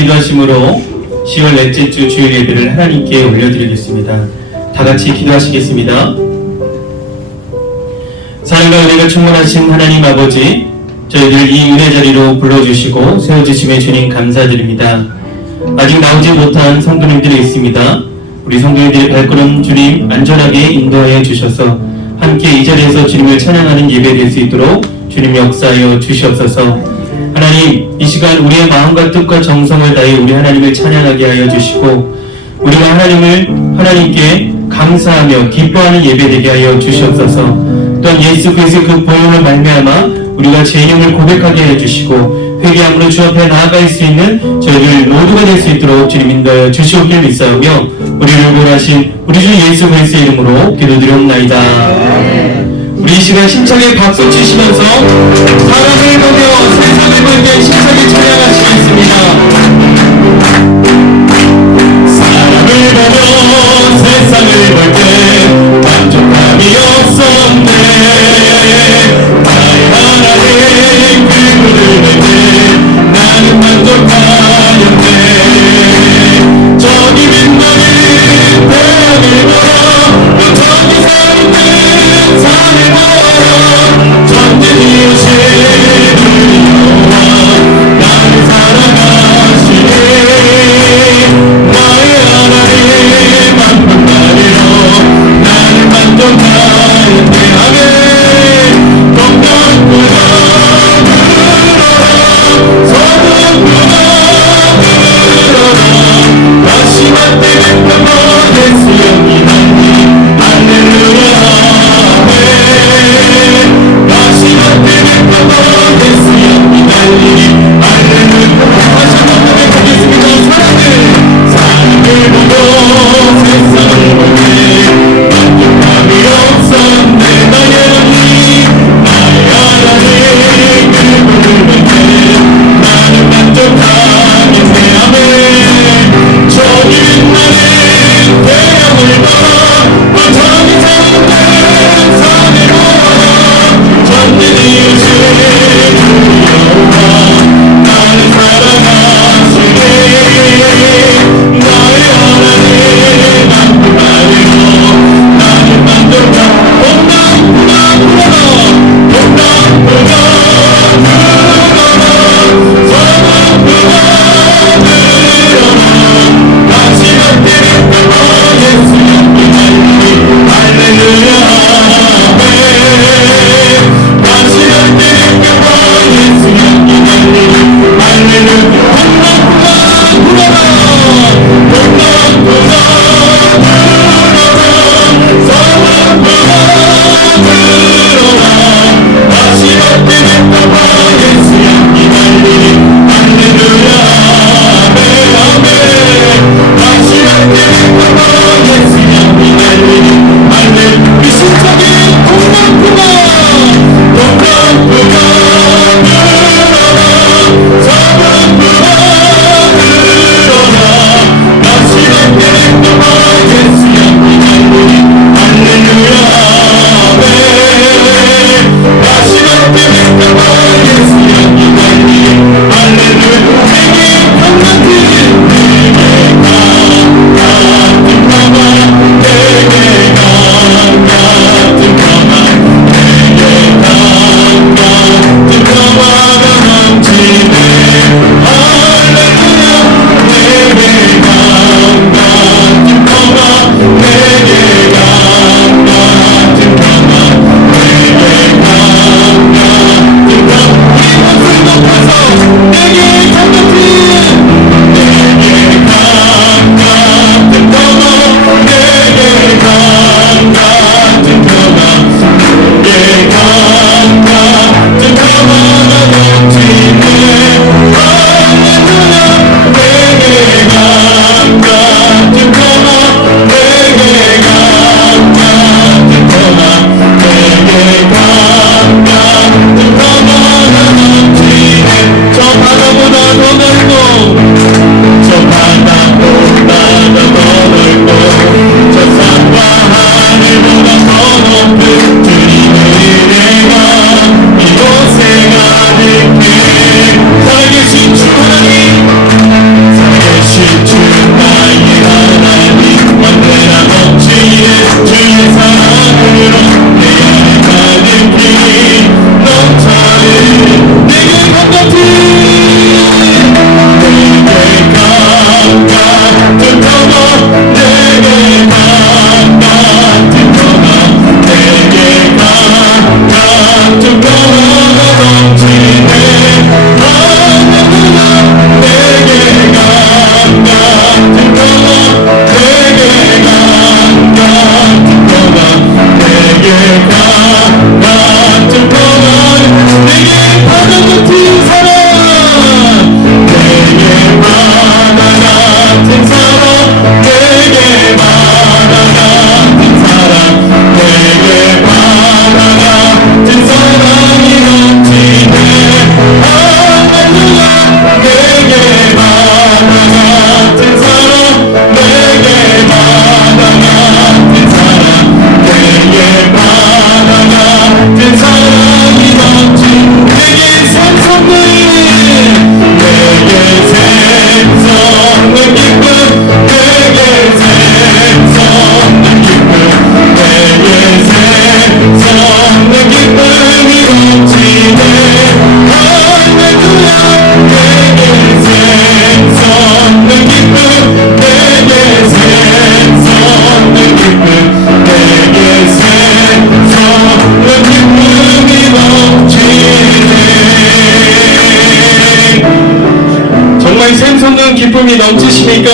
기도하심으로 10월 넷째 주 주일 예배를 하나님께 올려드리겠습니다. 다 같이 기도하시겠습니다. 사랑과 은혜가 충만하신 하나님 아버지, 저희들 이 은혜 자리로 불러주시고 세워주심에 주님 감사드립니다. 아직 나오지 못한 성도님들이 있습니다. 우리 성도님들의 발걸음 주님 안전하게 인도하여 주셔서 함께 이 자리에서 주님을 찬양하는 예배 될 수 있도록 주님 역사하여 주시옵소서. 하나님, 이 시간 우리의 마음과 뜻과 정성을 다해 우리 하나님을 찬양하게 하여 주시고 우리가 하나님께 감사하며 기뻐하는 예배 되게 하여 주시옵소서. 또한 예수 그리스도의 그 보혈로 말미암아 우리가 죄인을 고백하게 하여 주시고 회개함으로 주 앞에 나아갈 수 있는 저희들 모두가 될 수 있도록 주님 인도하여 주시옵길 믿사오며 우리를 구원하신 우리 주 예수 그리스도의 이름으로 기도드리옵나이다. 우리 이 시간 힘차게 박수 치시면서 사랑을 보며 세상을 보며 힘차게 찬양하시겠습니다. 사랑을 보며 세상을 볼 때 만족함이 없었네. 나의 하나님 그분을 볼 나는 만족하였네. 저기 빛나는 태양을 보러 또 저기 서있는 산을 보러 전진이 오신 우리 여호와 나를 사랑하시네. 나의 하나님 만족하리로 나를 만족하리로 같은 평안 내게 바다 같은 사랑 내게 바다 같은 사랑 내게 바다 같은 사랑 내게 바다 같은 사랑이 넘치네 할렐루야 내게 바다 같은 사랑 내게 바다 같은 사랑 내게 바다 같은 사랑이 넘친 내게 샘솟는 내게 샘솟는 기쁨 내게 샘솟는 기쁨 내게 샘솟는 기쁨이 넘치네 할렐루야 내게 샘솟는 기쁨 내게 샘솟는 기쁨 내게 샘솟는 기쁨이 넘치네 정말 샘솟는 기쁨이 넘치십니까?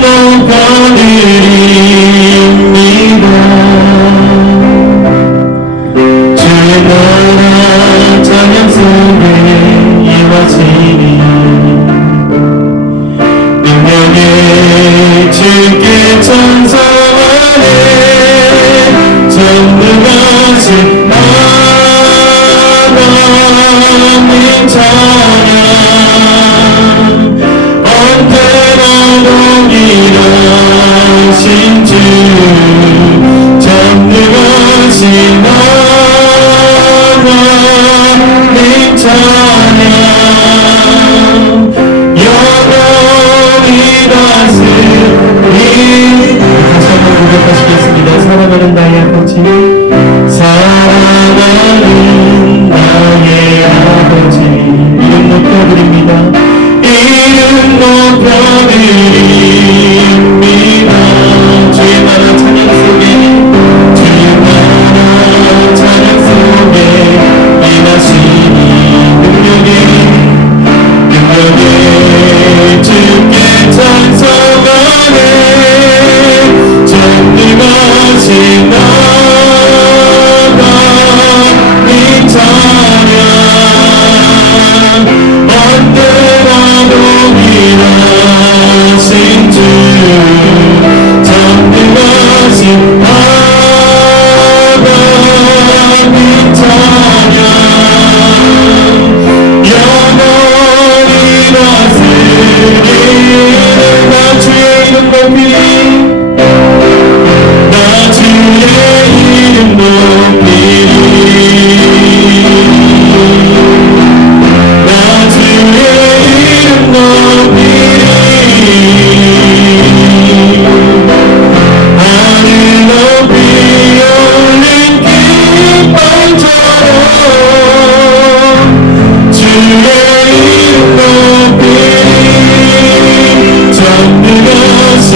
높여드립니다. 주의 나라 찬양 속에 임하시니 능력의 주께 찬송하네. 전능하신 하나님 찬양 언제나 동일하신 주 전능하신 하나님 찬양 영원히 다스리. 다시 한번 고백하시겠습니다. 사랑하는 나의 아버지, 사랑하는 나의 아버지, 이름 높여드립니다. 이름 높여드립니다. 주의 나라 찬양 속에, 주의 나라 찬양 속에 임하시니 능력의 주께 찬송하네. 전능하신 하나님 찬양 언제나 동일하신 주 전능하신 하나님 찬양 영원히 다스리는 나 주의 이름 높이 나 주의 이름 높이리 나 주의 이름 높이리 하늘 높이 오는 깃발처럼 주의 이름 높이리 전능하신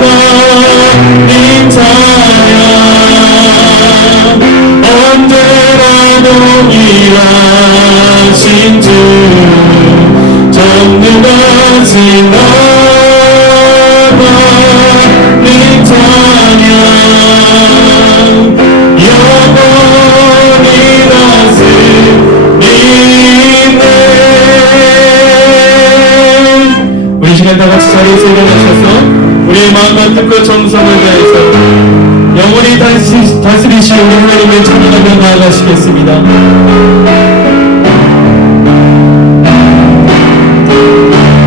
하나님 찬양 언제나 동일하신 주 전능하신 하나님 찬양 영원히 다스리네. 우리 시간 다 같이 자리에서 일어나셔서 우리의 마음과 뜻과 정성을 다해서 영원히 다스리시는 하나님을 찬양하며 나아가시겠습니다.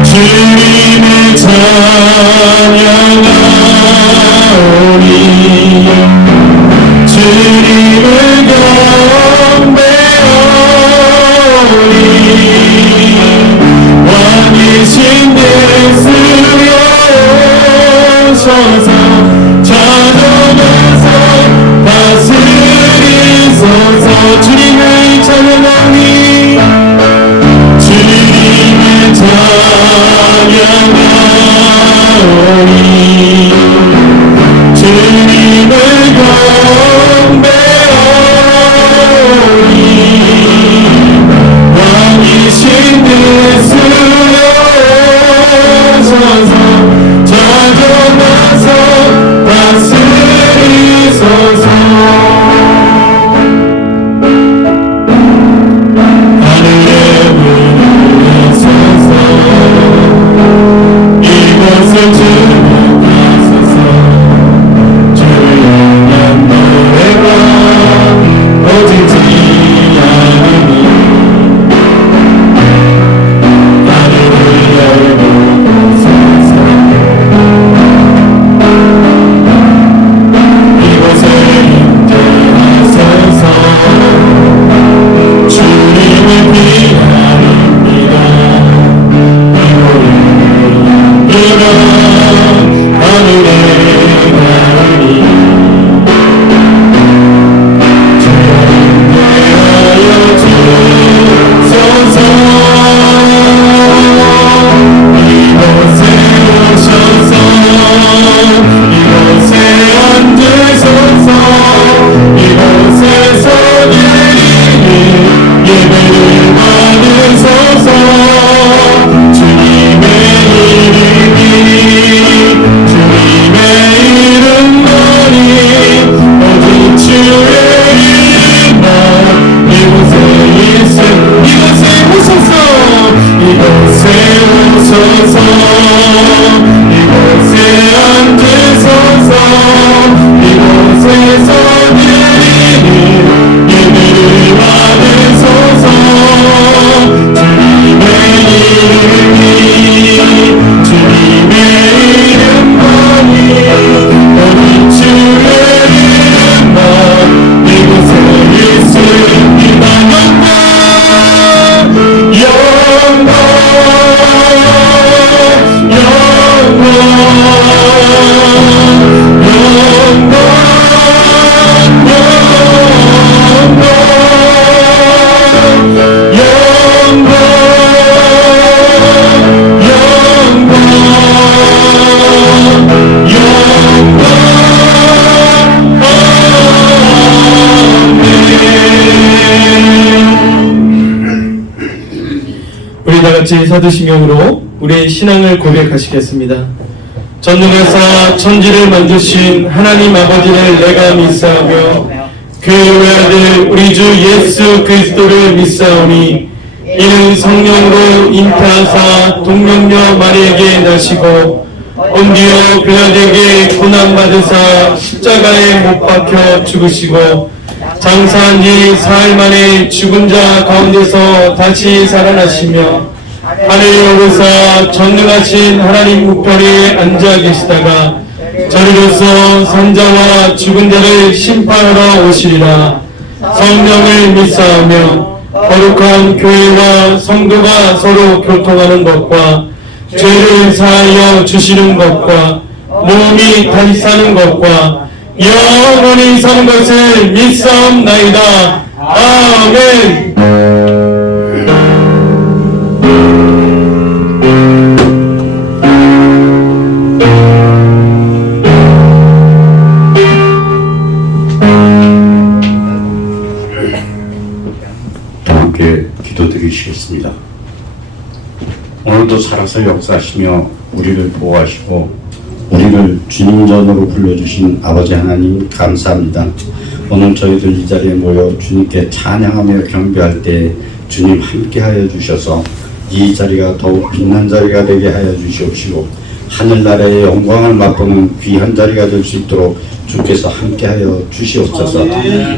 주님을 찬양하오니 주님을 경배하오니 왕이신 예수여 오셔서 찾아가서 다스리소서. 주님을 찬양하오니 주님을 찬양하오니 주님을 경배하오니 왕이신 예수여 오셔서 찾아가서 다스리소서. 하늘에 부르소서. 이곳을 주목하소서. 주를 향한 노래가 오지지 않으니 하늘을 열고 보소서. 같이 서두시명으로 우리의 신앙을 고백하시겠습니다. 전능하사 천지를 만드신 하나님 아버지를 내가 믿사오며 그의 외아들 우리 주 예수 그리스도를 믿사오니 이는 성령으로 잉태하사 동정녀 마리에게 나시고 본디오 빌라도에게 고난받으사 십자가에 못 박혀 죽으시고 장사한 지 사흘 만에 죽은 자 가운데서 다시 살아나시며 하늘에 오르사 전능하신 하나님 우편에 앉아 계시다가 저리로서 산자와 죽은 자를 심판하러 오시리라. 성령을 믿사오며 거룩한 교회와 성도가 서로 교통하는 것과 죄를 사하여 주시는 것과 몸이 다시 사는 것과 영원히 사는 것을 믿사옵나이다. 아멘. 함께 기도드리시겠습니다. 오늘도 살아서 역사하시며 우리를 보호하시고 우리를 주님 전으로 불러주신 아버지 하나님 감사합니다. 오늘 저희들 이 자리에 모여 주님께 찬양하며 경배할 때 주님 함께하여 주셔서 이 자리가 더욱 빛난 자리가 되게 하여 주시옵시고 하늘나라의 영광을 맛보는 귀한 자리가 될 수 있도록 주께서 함께하여 주시옵소서.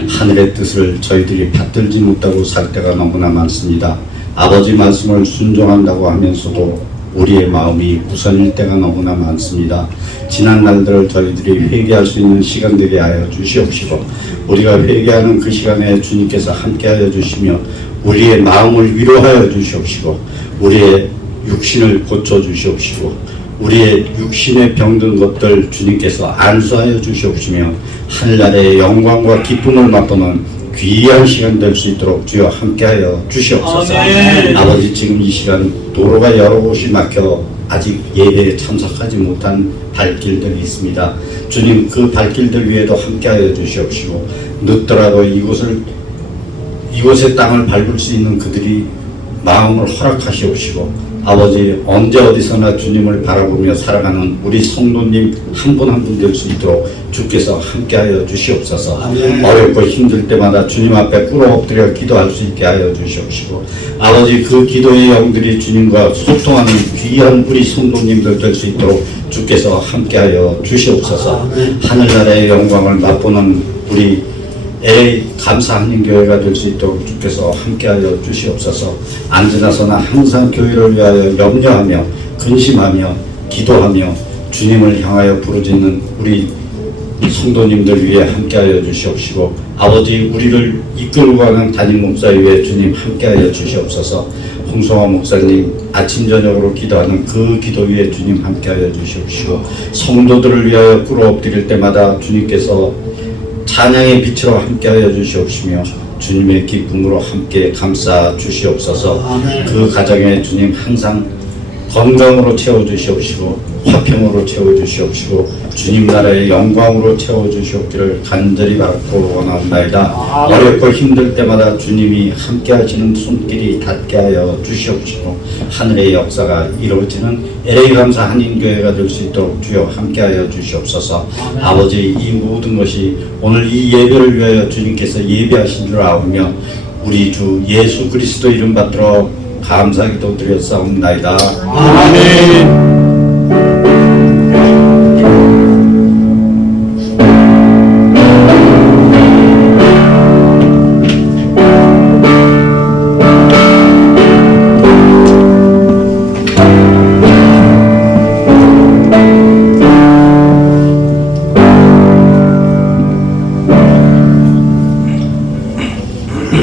하늘의 뜻을 저희들이 받들지 못하고 살 때가 너무나 많습니다. 아버지 말씀을 순종한다고 하면서도 우리의 마음이 우선일 때가 너무나 많습니다. 지난 날들을 저희들이 회개할 수 있는 시간 되게 하여 주시옵시고 우리가 회개하는 그 시간에 주님께서 함께하여 주시며 우리의 마음을 위로하여 주시옵시고 우리의 육신을 고쳐 주시옵시고 우리의 육신에 병든 것들 주님께서 안수하여 주시옵시며 하늘나라의 영광과 기쁨을 맛보는 귀한 시간 될 수 있도록 주여 함께하여 주시옵소서. 아버지 지금 이 시간 도로가 여러 곳이 막혀 아직 예배에 참석하지 못한 발길들이 있습니다. 주님 그 발길들 위에도 함께하여 주시옵시고 늦더라도 이곳의 땅을 밟을 수 있는 그들이 마음을 허락하시옵시고 아버지 언제 어디서나 주님을 바라보며 살아가는 우리 성도님 한 분 한 분 될 수 있도록 주께서 함께하여 주시옵소서. 어렵고 힘들 때마다 주님 앞에 꿇어 엎드려 기도할 수 있게 하여 주시옵시고 아버지 그 기도의 영들이 주님과 소통하는 귀한 우리 성도님들 될 수 있도록 주께서 함께하여 주시옵소서. 하늘나라의 영광을 맛보는 우리 LA 감사하는 교회가 될 수 있도록 주께서 함께하여 주시옵소서. 언제나서나 항상 교회를 위하여 염려하며 근심하며 기도하며 주님을 향하여 부르짖는 우리 성도님들 위해 함께하여 주시옵시고 아버지 우리를 이끌고 가는 담임 목사 위에 주님 함께하여 주시옵소서. 홍성화 목사님 아침 저녁으로 기도하는 그 기도 위에 주님 함께하여 주시옵시고 성도들을 위하여 꿇어 엎드릴 때마다 주님께서 찬양의 빛으로 함께하여 주시옵시며 주님의 기쁨으로 함께 감싸 주시옵소서. 그 가정에 주님 항상 건강으로 채워주시옵시고 화평으로 채워주시옵시고 주님 나라의 영광으로 채워주시옵기를 간절히 바라고 원하옵나이다. 어렵고 힘들 때마다 주님이 함께하시는 손길이 닿게 하여 주시옵시고 하늘의 역사가 이루어지는 LA 감사 한인교회가 될 수 있도록 주여 함께하여 주시옵소서. 아버지 이 모든 것이 오늘 이 예배를 위하여 주님께서 예배하신 줄 아오며 우리 주 예수 그리스도 이름 받들어 감사기도 드렸사옵나이다. 아멘.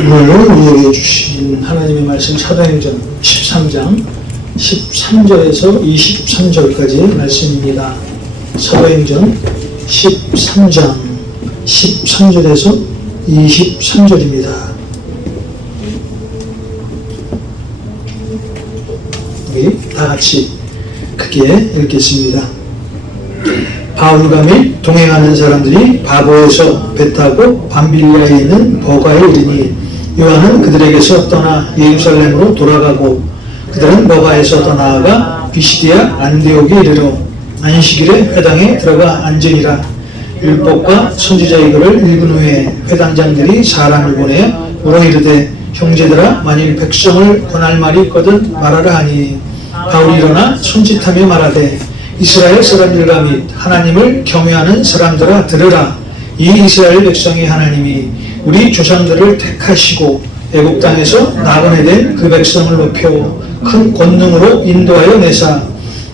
우리에게 주신 하나님의 말씀 사도행전 13장 13절에서 23절까지의 말씀입니다. 사도행전 13장 13절에서 23절입니다. 우리 다 같이 크게 읽겠습니다. 바울과 및 동행하는 사람들이 바보에서 배 타고 밤빌리아에 있는 버가에 이르니 요한은 그들에게서 떠나 예루살렘으로 돌아가고 그들은 너바에서 더 나아가 비시디아 안디옥에 이르러 안식일에 회당에 들어가 앉으니라. 율법과 선지자의 글을 읽은 후에 회당장들이 사람을 보내어 물어 이르되 형제들아 만일 백성을 권할 말이 있거든 말하라 하니 바울이 일어나 손짓하며 말하되 이스라엘 사람들과 및 하나님을 경외하는 사람들아 들으라. 이 이스라엘 백성의 하나님이 우리 조상들을 택하시고 애국 땅에서 나그네된 그 백성을 높여 큰 권능으로 인도하여 내사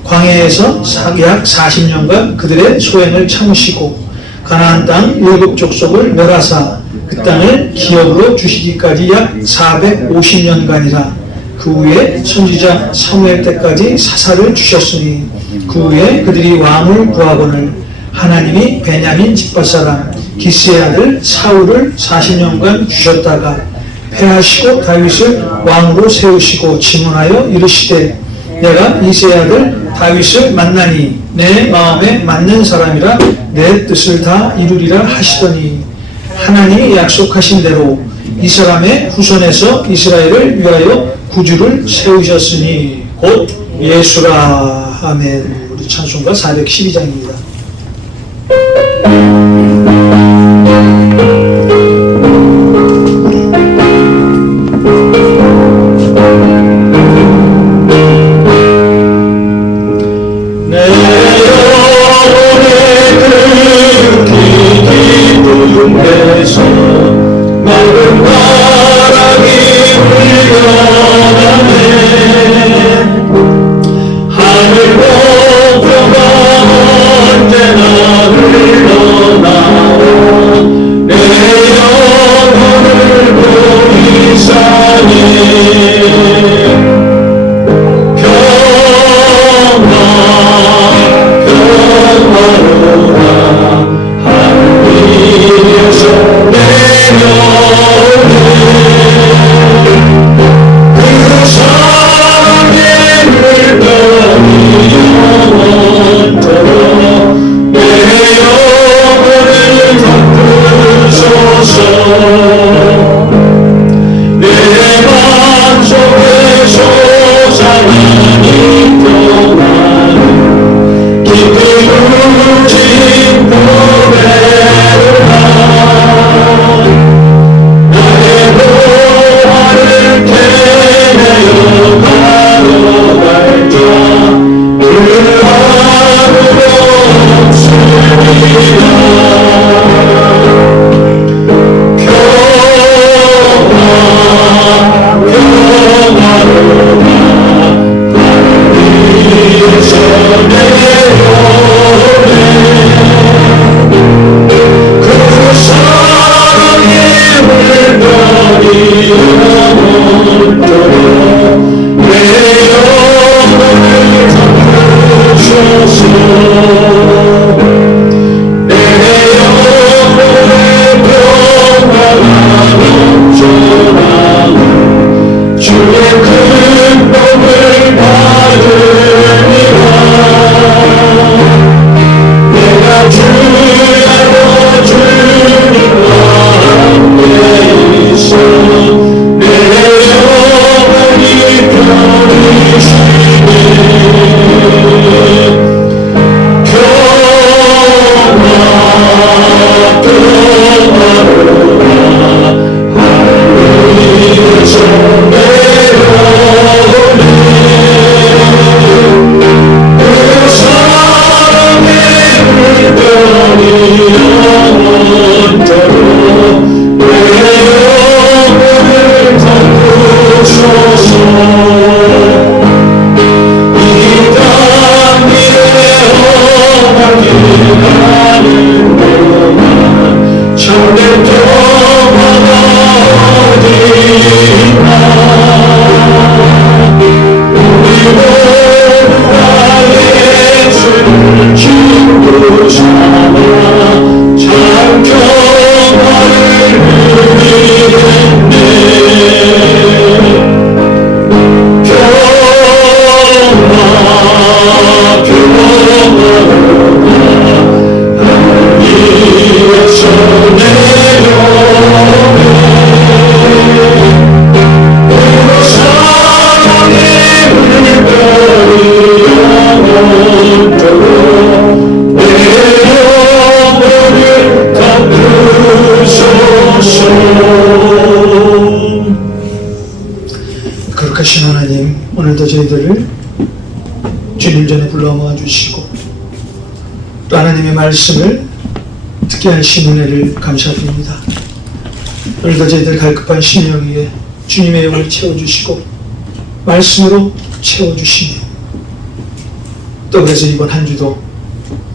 광야에서 약 40년간 그들의 소행을 참으시고 가나안 땅 일곱 족속을 멸하사 그 땅을 기업으로 주시기까지 약 450년간이라. 그 후에 선지자 사무엘 때까지 사사를 주셨으니 그 후에 그들이 왕을 구하거늘 하나님이 베냐민 집파 사람 기스의 아들 사울을 40년간 주셨다가 패하시고 다윗을 왕으로 세우시고 지문하여 이르시되 내가 이새의 아들 다윗을 만나니 내 마음에 맞는 사람이라 내 뜻을 다 이루리라 하시더니 하나님이 약속하신 대로 이 사람의 후손에서 이스라엘을 위하여 구주를 세우셨으니 곧 예수라. 아멘. 우리 찬송가 412장입니다. 주님 전에 불러 모아 주시고 또 하나님의 말씀을 듣게 하신 은혜를 감사드립니다. 오늘도 저희들 갈급한 심령 위에 주님의 영을 채워주시고 말씀으로 채워주시며 또 그래서 이번 한 주도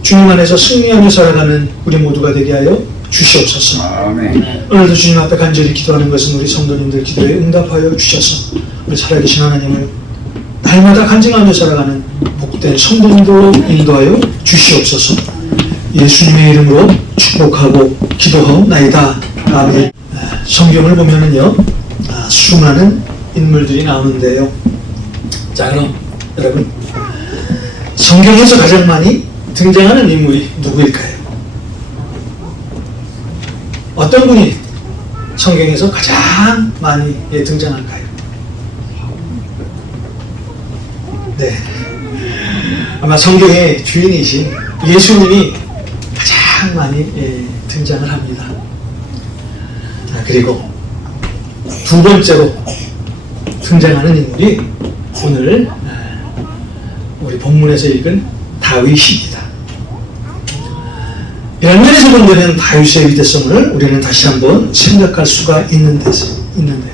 주님 안에서 승리하며 살아가는 우리 모두가 되게 하여 주시옵소서. 아멘. 오늘도 주님 앞에 간절히 기도하는 것은 우리 성도님들 기도에 응답하여 주셔서 우리 살아계신 하나님을 날마다 간증하며 살아가는 복된 성도님들로 인도하여 주시옵소서. 예수님의 이름으로 축복하고 기도하옵나이다. 아멘. 성경을 보면은요, 수많은 인물들이 나오는데요. 자, 그럼 여러분, 성경에서 가장 많이 등장하는 인물이 누구일까요? 어떤 분이 성경에서 가장 많이 등장할까요? 네, 아마 성경의 주인이신 예수님이 가장 많이 등장을 합니다. 그리고 두 번째로 등장하는 인물이 오늘 우리 본문에서 읽은 다윗입니다. 이런 면에서 본다면 다윗의 위대성을 우리는 다시 한번 생각할 수가 있는데요.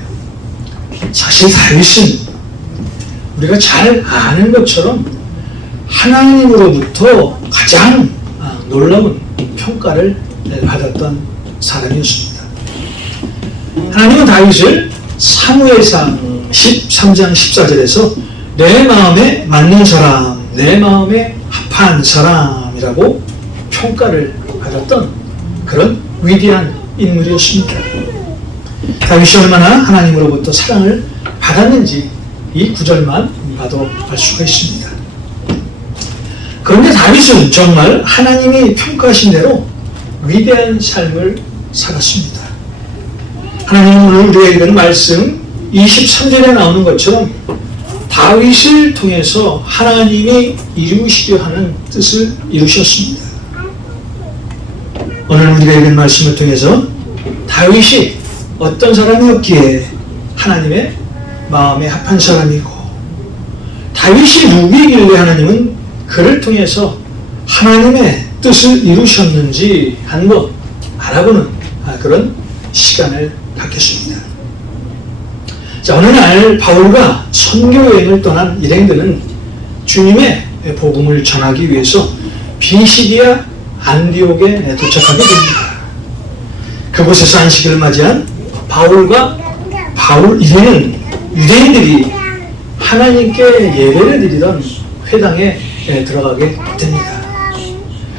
사실 다윗은 우리가 잘 아는 것처럼 하나님으로부터 가장 놀라운 평가를 받았던 사람이었습니다. 하나님은 다윗을 사무엘상 13장 14절에서 내 마음에 맞는 사람, 내 마음에 합한 사람이라고 평가를 받았던 그런 위대한 인물이었습니다. 다윗이 얼마나 하나님으로부터 사랑을 받았는지 이 구절만 봐도 알 수가 있습니다. 그런데 다윗은 정말 하나님이 평가하신 대로 위대한 삶을 살았습니다. 하나님은 오늘 우리가 읽은 말씀 23절에 나오는 것처럼 다윗을 통해서 하나님이 이루시려 하는 뜻을 이루셨습니다. 오늘 우리가 읽은 말씀을 통해서 다윗이 어떤 사람이었기에 하나님의 마음에 합한 사람이고 다윗이 누구이길래 하나님은 그를 통해서 하나님의 뜻을 이루셨는지 하는 것 알아보는 그런 시간을 갖겠습니다. 자, 어느 날 바울과 선교 여행을 떠난 일행들은 주님의 복음을 전하기 위해서 비시디아 안디옥에 도착하게 됩니다. 그곳에서 안식일을 맞이한 바울과 바울 일행은 유대인들이 하나님께 예배를 드리던 회당에 들어가게 됩니다.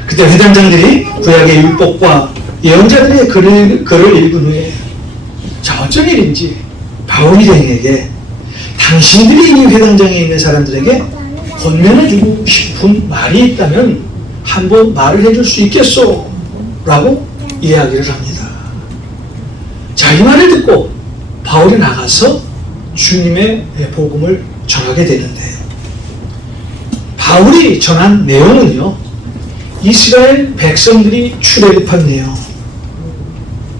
그때 회당장들이 구약의 율법과 예언자들의 글을 읽은 후에 자, 어쩐 일인지 바울 일행에게 당신들이 이 회당장에 있는 사람들에게 권면을 주고 싶은 말이 있다면 한번 말을 해줄 수 있겠소? 라고 이야기를 합니다. 자, 이 말을 듣고 바울이 나가서 주님의 복음을 전하게 되는데요. 바울이 전한 내용은요, 이스라엘 백성들이 출애굽한 내용,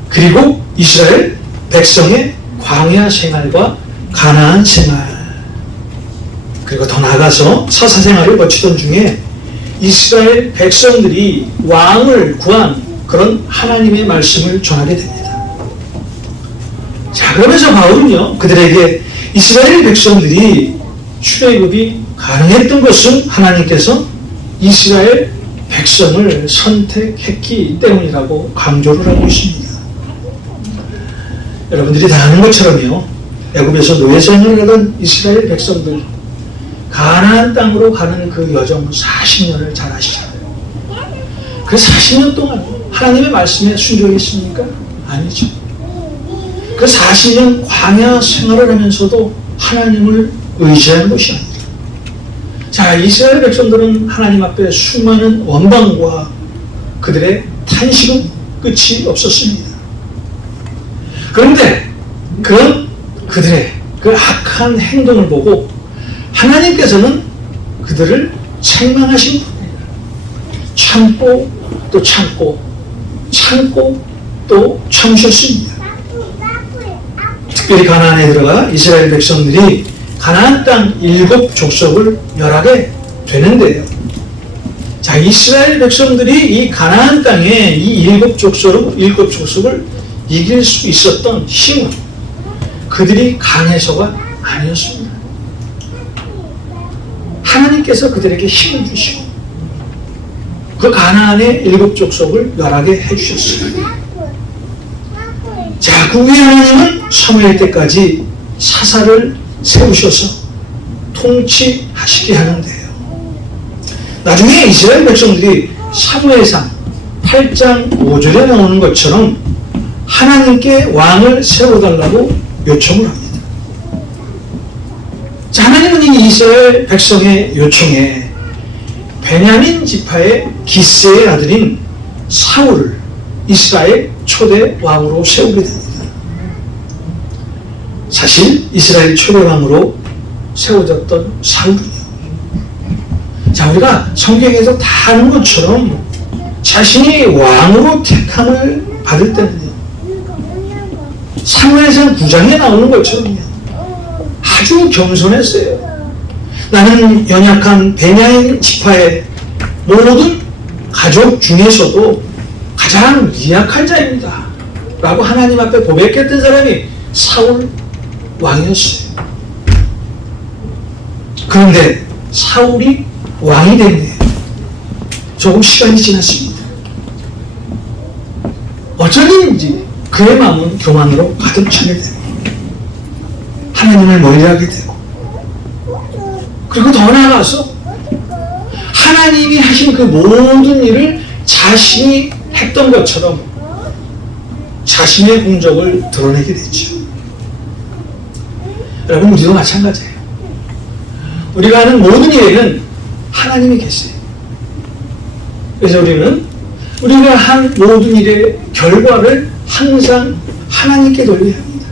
그리고 이스라엘 백성의 광야 생활과 가나안 생활, 그리고 더 나아가서 사사 생활을 거치던 중에 이스라엘 백성들이 왕을 구한 그런 하나님의 말씀을 전하게 됩니다. 자, 그러면서 바울은요, 그들에게 이스라엘 백성들이 출애굽이 가능했던 것은 하나님께서 이스라엘 백성을 선택했기 때문이라고 강조를 하고 있습니다. 여러분들이 다 아는 것처럼요, 애굽에서 노예 생활을 하던 이스라엘 백성들, 가나안 땅으로 가는 그 여정 40년을 잘 아시잖아요. 그 40년 동안 하나님의 말씀에 순종했습니까? 아니죠. 그 40년 광야 생활을 하면서도 하나님을 의지한 것이 아니라, 자, 이스라엘 백성들은 하나님 앞에 수많은 원망과 그들의 탄식은 끝이 없었습니다. 그런데 그들의 그 악한 행동을 보고 하나님께서는 그들을 책망하신 겁니다. 참고 또 참고 참고 또 참으셨습니다. 특별히 가나안에 들어가 이스라엘 백성들이 가나안 땅 7 족속을 멸하게 되는데요. 자, 이스라엘 백성들이 이 가나안 땅에 이 일곱 족속을 이길 수 있었던 힘은 그들이 강해서가 아니었습니다. 하나님께서 그들에게 힘을 주시고 그 가나안의 일곱 족속을 멸하게 해주셨어요. 자, 그 후에 하나님은 사무엘 때까지 사사를 세우셔서 통치하시게 하는데요. 나중에 이스라엘 백성들이 사무엘상 8장 5절에 나오는 것처럼 하나님께 왕을 세워달라고 요청을 합니다. 자, 하나님은 이 이스라엘 백성의 요청에 베냐민 지파의 기스의 아들인 사울을 이스라엘 초대 왕으로 세우게 됩니다. 사실 이스라엘 초대 왕으로 세워졌던 사울은요, 자, 우리가 성경에서 다 아는 것처럼 자신이 왕으로 택함을 받을 때는요, 사무엘상 9장에 나오는 것처럼요, 아주 겸손했어요. 나는 연약한 베냐민 지파의 모든 가족 중에서도 가장 미약한 자입니다 라고 하나님 앞에 고백했던 사람이 사울 왕이었어요. 그런데 사울이 왕이 됐네요. 조금 시간이 지났습니다. 어쩌는지 그의 마음은 교만으로 가득 차게 되고 하나님을 멀리하게 되고, 그리고 더 나아가서 하나님이 하신 그 모든 일을 자신이 했던 것처럼 자신의 공적을 드러내게 됐죠. 여러분, 우리도 마찬가지예요. 우리가 하는 모든 일에는 하나님이 계세요. 그래서 우리는 우리가 한 모든 일의 결과를 항상 하나님께 돌려야 합니다.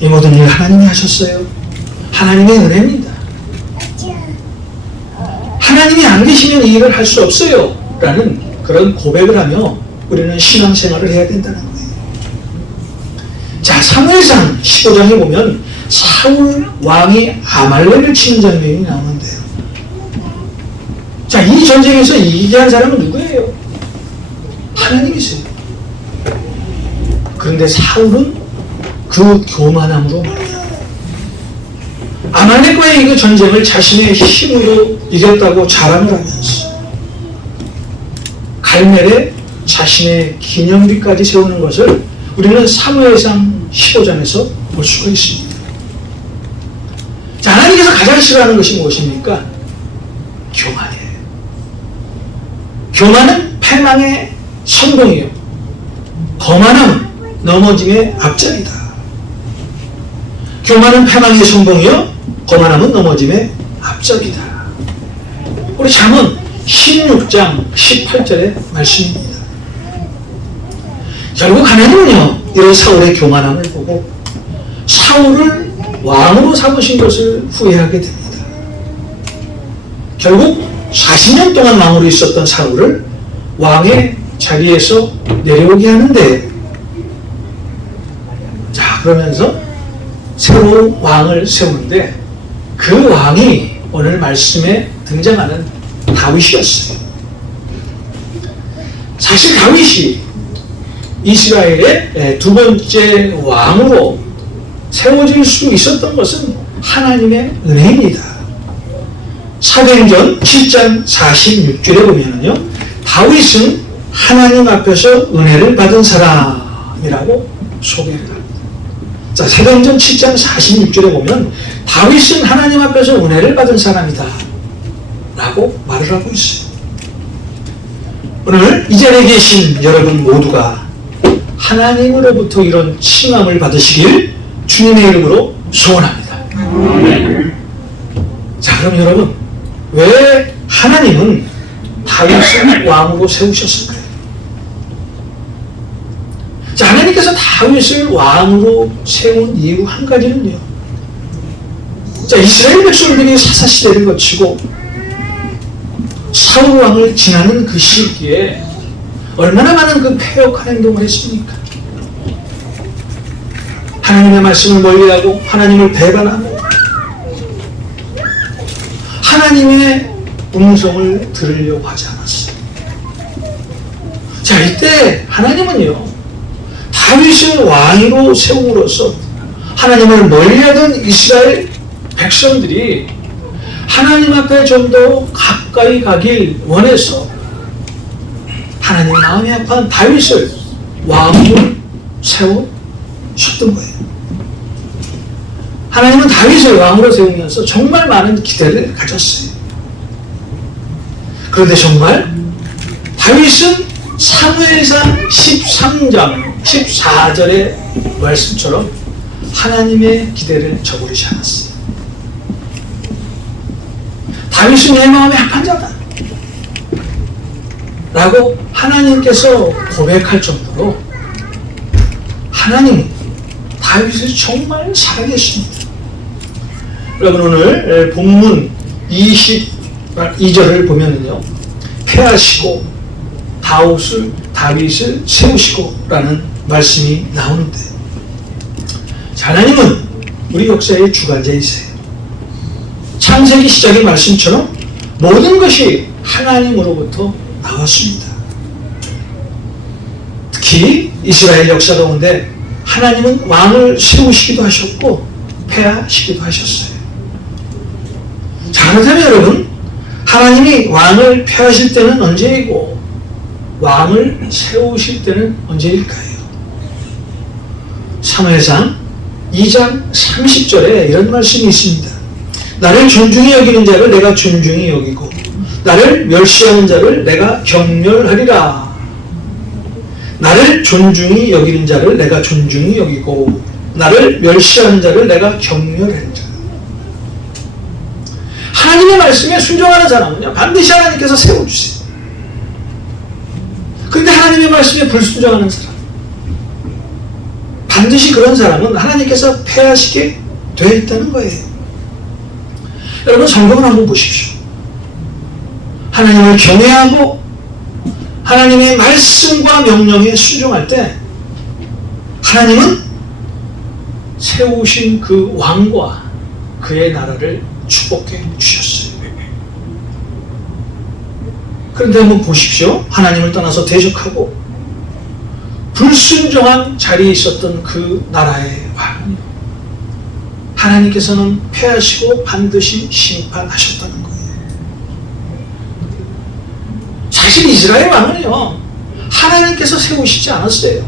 이 모든 일 하나님이 하셨어요. 하나님의 은혜입니다. 하나님이 안 계시면 이 일을 할 수 없어요 라는 그런 고백을 하며 우리는 신앙생활을 해야 된다는 거예요. 자, 사무엘상 15장에 보면 사울 왕이 아말렉을 치는 장면이 나오는데요. 자, 이 전쟁에서 이기게 한 사람은 누구예요? 하나님이세요. 그런데 사울은 그 교만함으로 말이야, 아말렉과의 이 전쟁을 자신의 힘으로 이겼다고 자랑을 하면서 갈멜에 자신의 기념비까지 세우는 것을 우리는 사무엘상 15장에서 볼 수가 있습니다. 자, 하나님께서 가장 싫어하는 것이 무엇입니까? 교만이에요. 교만은 패망의 선봉이요, 거만함은 넘어짐의 앞자리다. 교만은 패망의 선봉이요, 거만함은 넘어짐의 앞자리다. 우리 잠언 16장 18절의 말씀입니다. 결국 하나님은요, 이런 사울의 교만함을 보고 사울을 왕으로 삼으신 것을 후회하게 됩니다. 결국 40년 동안 왕으로 있었던 사울을 왕의 자리에서 내려오게 하는데, 자, 그러면서 새로운 왕을 세우는데 그 왕이 오늘 말씀에 등장하는 다윗이었어요. 사실 다윗이 이스라엘의 두 번째 왕으로 세워질 수 있었던 것은 하나님의 은혜입니다. 사도행전 7장 46절에 보면은요, 다윗은 하나님 앞에서 은혜를 받은 사람이라고 소개를 합니다. 자, 사도행전 7장 46절에 보면 다윗은 하나님 앞에서 은혜를 받은 사람이다 라고 말을 하고 있어요. 오늘 이 자리에 계신 여러분 모두가 하나님으로부터 이런 칭함을 받으시길 주님의 이름으로 소원합니다. 자, 그럼 여러분, 왜 하나님은 다윗을 왕으로 세우셨을까요? 자, 하나님께서 다윗을 왕으로 세운 이유 한 가지는요, 자, 이스라엘 백성들이 사사시대를 거치고 사울 왕을 지나는 그 시기에 얼마나 많은 그 패역한 행동을 했습니까? 하나님의 말씀을 멀리하고 하나님을 배반하고 하나님의 음성을 들으려고 하지 않았어요. 자, 이때 하나님은요, 다윗을 왕으로 세움으로써 하나님을 멀리하던 이스라엘 백성들이 하나님 앞에 좀 더 가까이 가길 원해서 하나님 마음이 아파한 다윗을 왕으로 세우셨던 거예요. 하나님은 다윗을 왕으로 세우면서 정말 많은 기대를 가졌어요. 그런데 정말 다윗은 사무엘상 13장 14절의 말씀처럼 하나님의 기대를 저버리지 않았어요. 다윗은 내 마음에 합한 자다 라고 하나님께서 고백할 정도로 하나님은 다윗을 정말 사랑했습니다. 여러분, 오늘 본문 22절을 보면은요, 패하시고 다윗을 세우시고 라는 말씀이 나오는데, 하나님은 우리 역사의 주관자이세요. 창세기 시작의 말씀처럼 모든 것이 하나님으로부터 나왔습니다. 특히 이스라엘 역사 가운데 하나님은 왕을 세우시기도 하셨고 패하시기도 하셨어요. 자, 그렇다면 여러분, 하나님이 왕을 패하실 때는 언제이고 왕을 세우실 때는 언제일까요? 사무엘상 2장 30절에 이런 말씀이 있습니다. 나를 존중히 여기는 자를 내가 존중히 여기고 나를 멸시하는 자를 내가 경멸하리라. 나를 존중히 여기는 자를 내가 존중히 여기고 나를 멸시하는 자를 내가 경멸하리라. 하나님의 말씀에 순종하는 사람은요, 반드시 하나님께서 세워주세요. 그런데 하나님의 말씀에 불순종하는 사람, 반드시 그런 사람은 하나님께서 패하시게 되어 있다는 거예요. 여러분, 성경을 한번 보십시오. 하나님을 경외하고 하나님의 말씀과 명령에 순종할 때 하나님은 세우신 그 왕과 그의 나라를 축복해 주셨어요. 그런데 한번 보십시오. 하나님을 떠나서 대적하고 불순종한 자리에 있었던 그 나라의 왕, 하나님께서는 패하시고 반드시 심판하셨다는 거예요. 사실 이스라엘 왕은요, 하나님께서 세우시지 않았어요.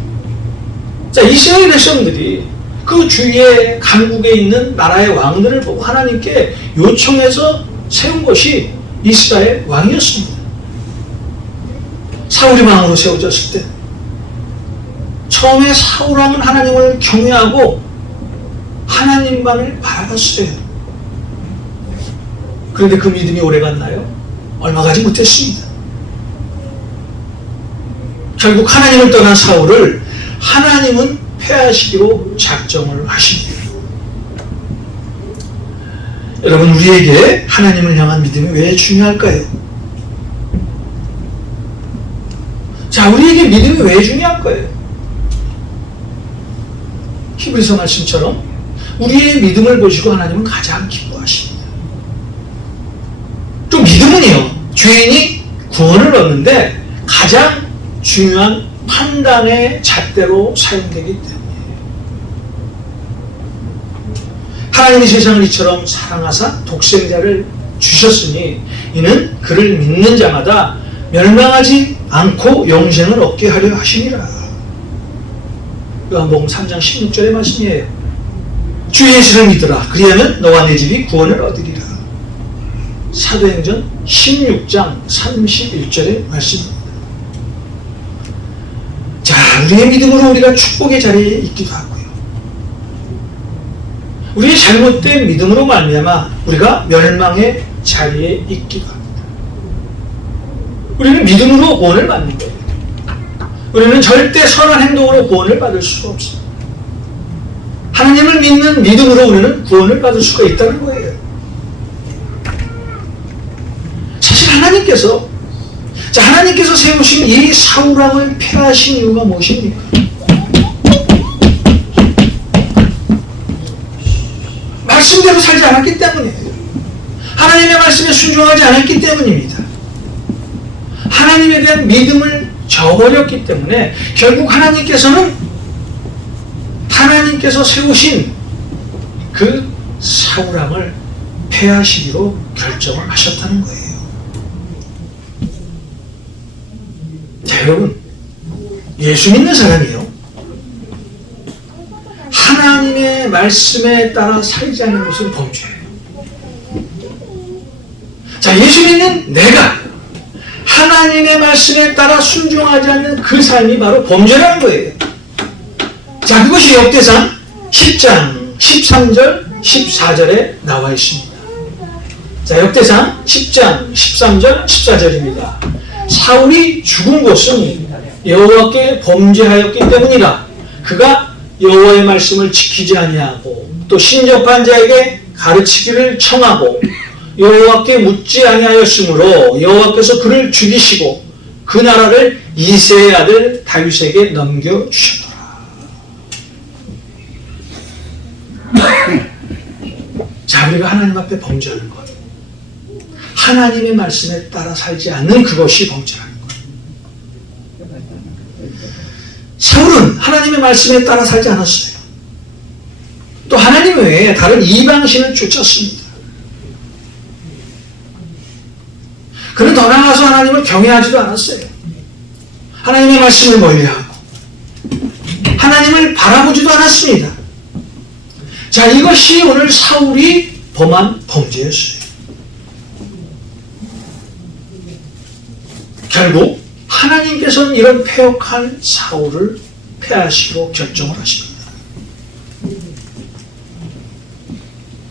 자, 이스라엘 백성들이 그 주위에 강국에 있는 나라의 왕들을 보고 하나님께 요청해서 세운 것이 이스라엘 왕이었습니다. 사울이 왕으로 세워졌을 때 처음에 사울 왕은 하나님을 경외하고 하나님만을 바라봤어요. 그런데 그 믿음이 오래갔나요? 얼마 가지 못했습니다. 결국 하나님을 떠난 사울을 하나님은 패하시기로 작정을 하십니다. 여러분, 우리에게 하나님을 향한 믿음이 왜 중요할까요? 자, 우리에게 믿음이 왜 중요할까요? 히브리서 말씀처럼 우리의 믿음을 보시고 하나님은 가장 기뻐하십니다. 또 믿음은요, 죄인이 구원을 얻는데 가장 중요한 판단의 잣대로 사용되기 때문에 하나님이 세상을 이처럼 사랑하사 독생자를 주셨으니 이는 그를 믿는 자마다 멸망하지 않고 영생을 얻게 하려 하심이라. 요한복음 3장 16절의 말씀이에요. 주 예수를 믿으라. 그리하면 너와 내 집이 구원을 얻으리라. 사도행전 16장 31절의 말씀입니다. 자, 우리의 믿음으로 우리가 축복의 자리에 있기도 하고요. 우리의 잘못된 믿음으로 말미암아 우리가 멸망의 자리에 있기도 합니다. 우리는 믿음으로 구원을 받는 거예요. 우리는 절대 선한 행동으로 구원을 받을 수가 없습니다. 하나님을 믿는 믿음으로 우리는 구원을 받을 수가 있다는 거예요. 사실 하나님께서 세우신 이 사울왕을 패하신 이유가 무엇입니까? 말씀대로 살지 않았기 때문이에요. 하나님의 말씀에 순종하지 않았기 때문입니다. 하나님에 대한 믿음을 저버렸기 때문에 결국 하나님께서는 하나님께서 세우신 그 사울왕을 폐하시기로 결정을 하셨다는 거예요. 자, 여러분, 예수 믿는 사람이요, 하나님의 말씀에 따라 살지 않는 것은 범죄예요. 자, 예수 믿는 내가 하나님의 말씀에 따라 순종하지 않는 그 삶이 바로 범죄라는 거예요. 자, 그것이 역대상 10장 13절 14절에 나와 있습니다. 자, 역대상 10장 13절 14절입니다. 사울이 죽은 것은 여호와께 범죄하였기 때문이라. 그가 여호와의 말씀을 지키지 아니하고 또 신접한 자에게 가르치기를 청하고 여호와께 묻지 아니하였으므로 여호와께서 그를 죽이시고 그 나라를 이새의 아들 다윗에게 넘겨주셨더라. 자, 우리가 하나님 앞에 범죄하는 것, 하나님의 말씀에 따라 살지 않는 그것이 범죄라는 것. 사울은 하나님의 말씀에 따라 살지 않았어요. 또 하나님 외에 다른 이방신을 쫓았습니다. 그는 더 나아가서 하나님을 경외하지도 않았어요. 하나님의 말씀을 멀리하고 하나님을 바라보지도 않았습니다. 자, 이것이 오늘 사울이 범한 범죄였어요. 결국 하나님께서는 이런 패역한 사울을 패하시고 결정을 하십니다.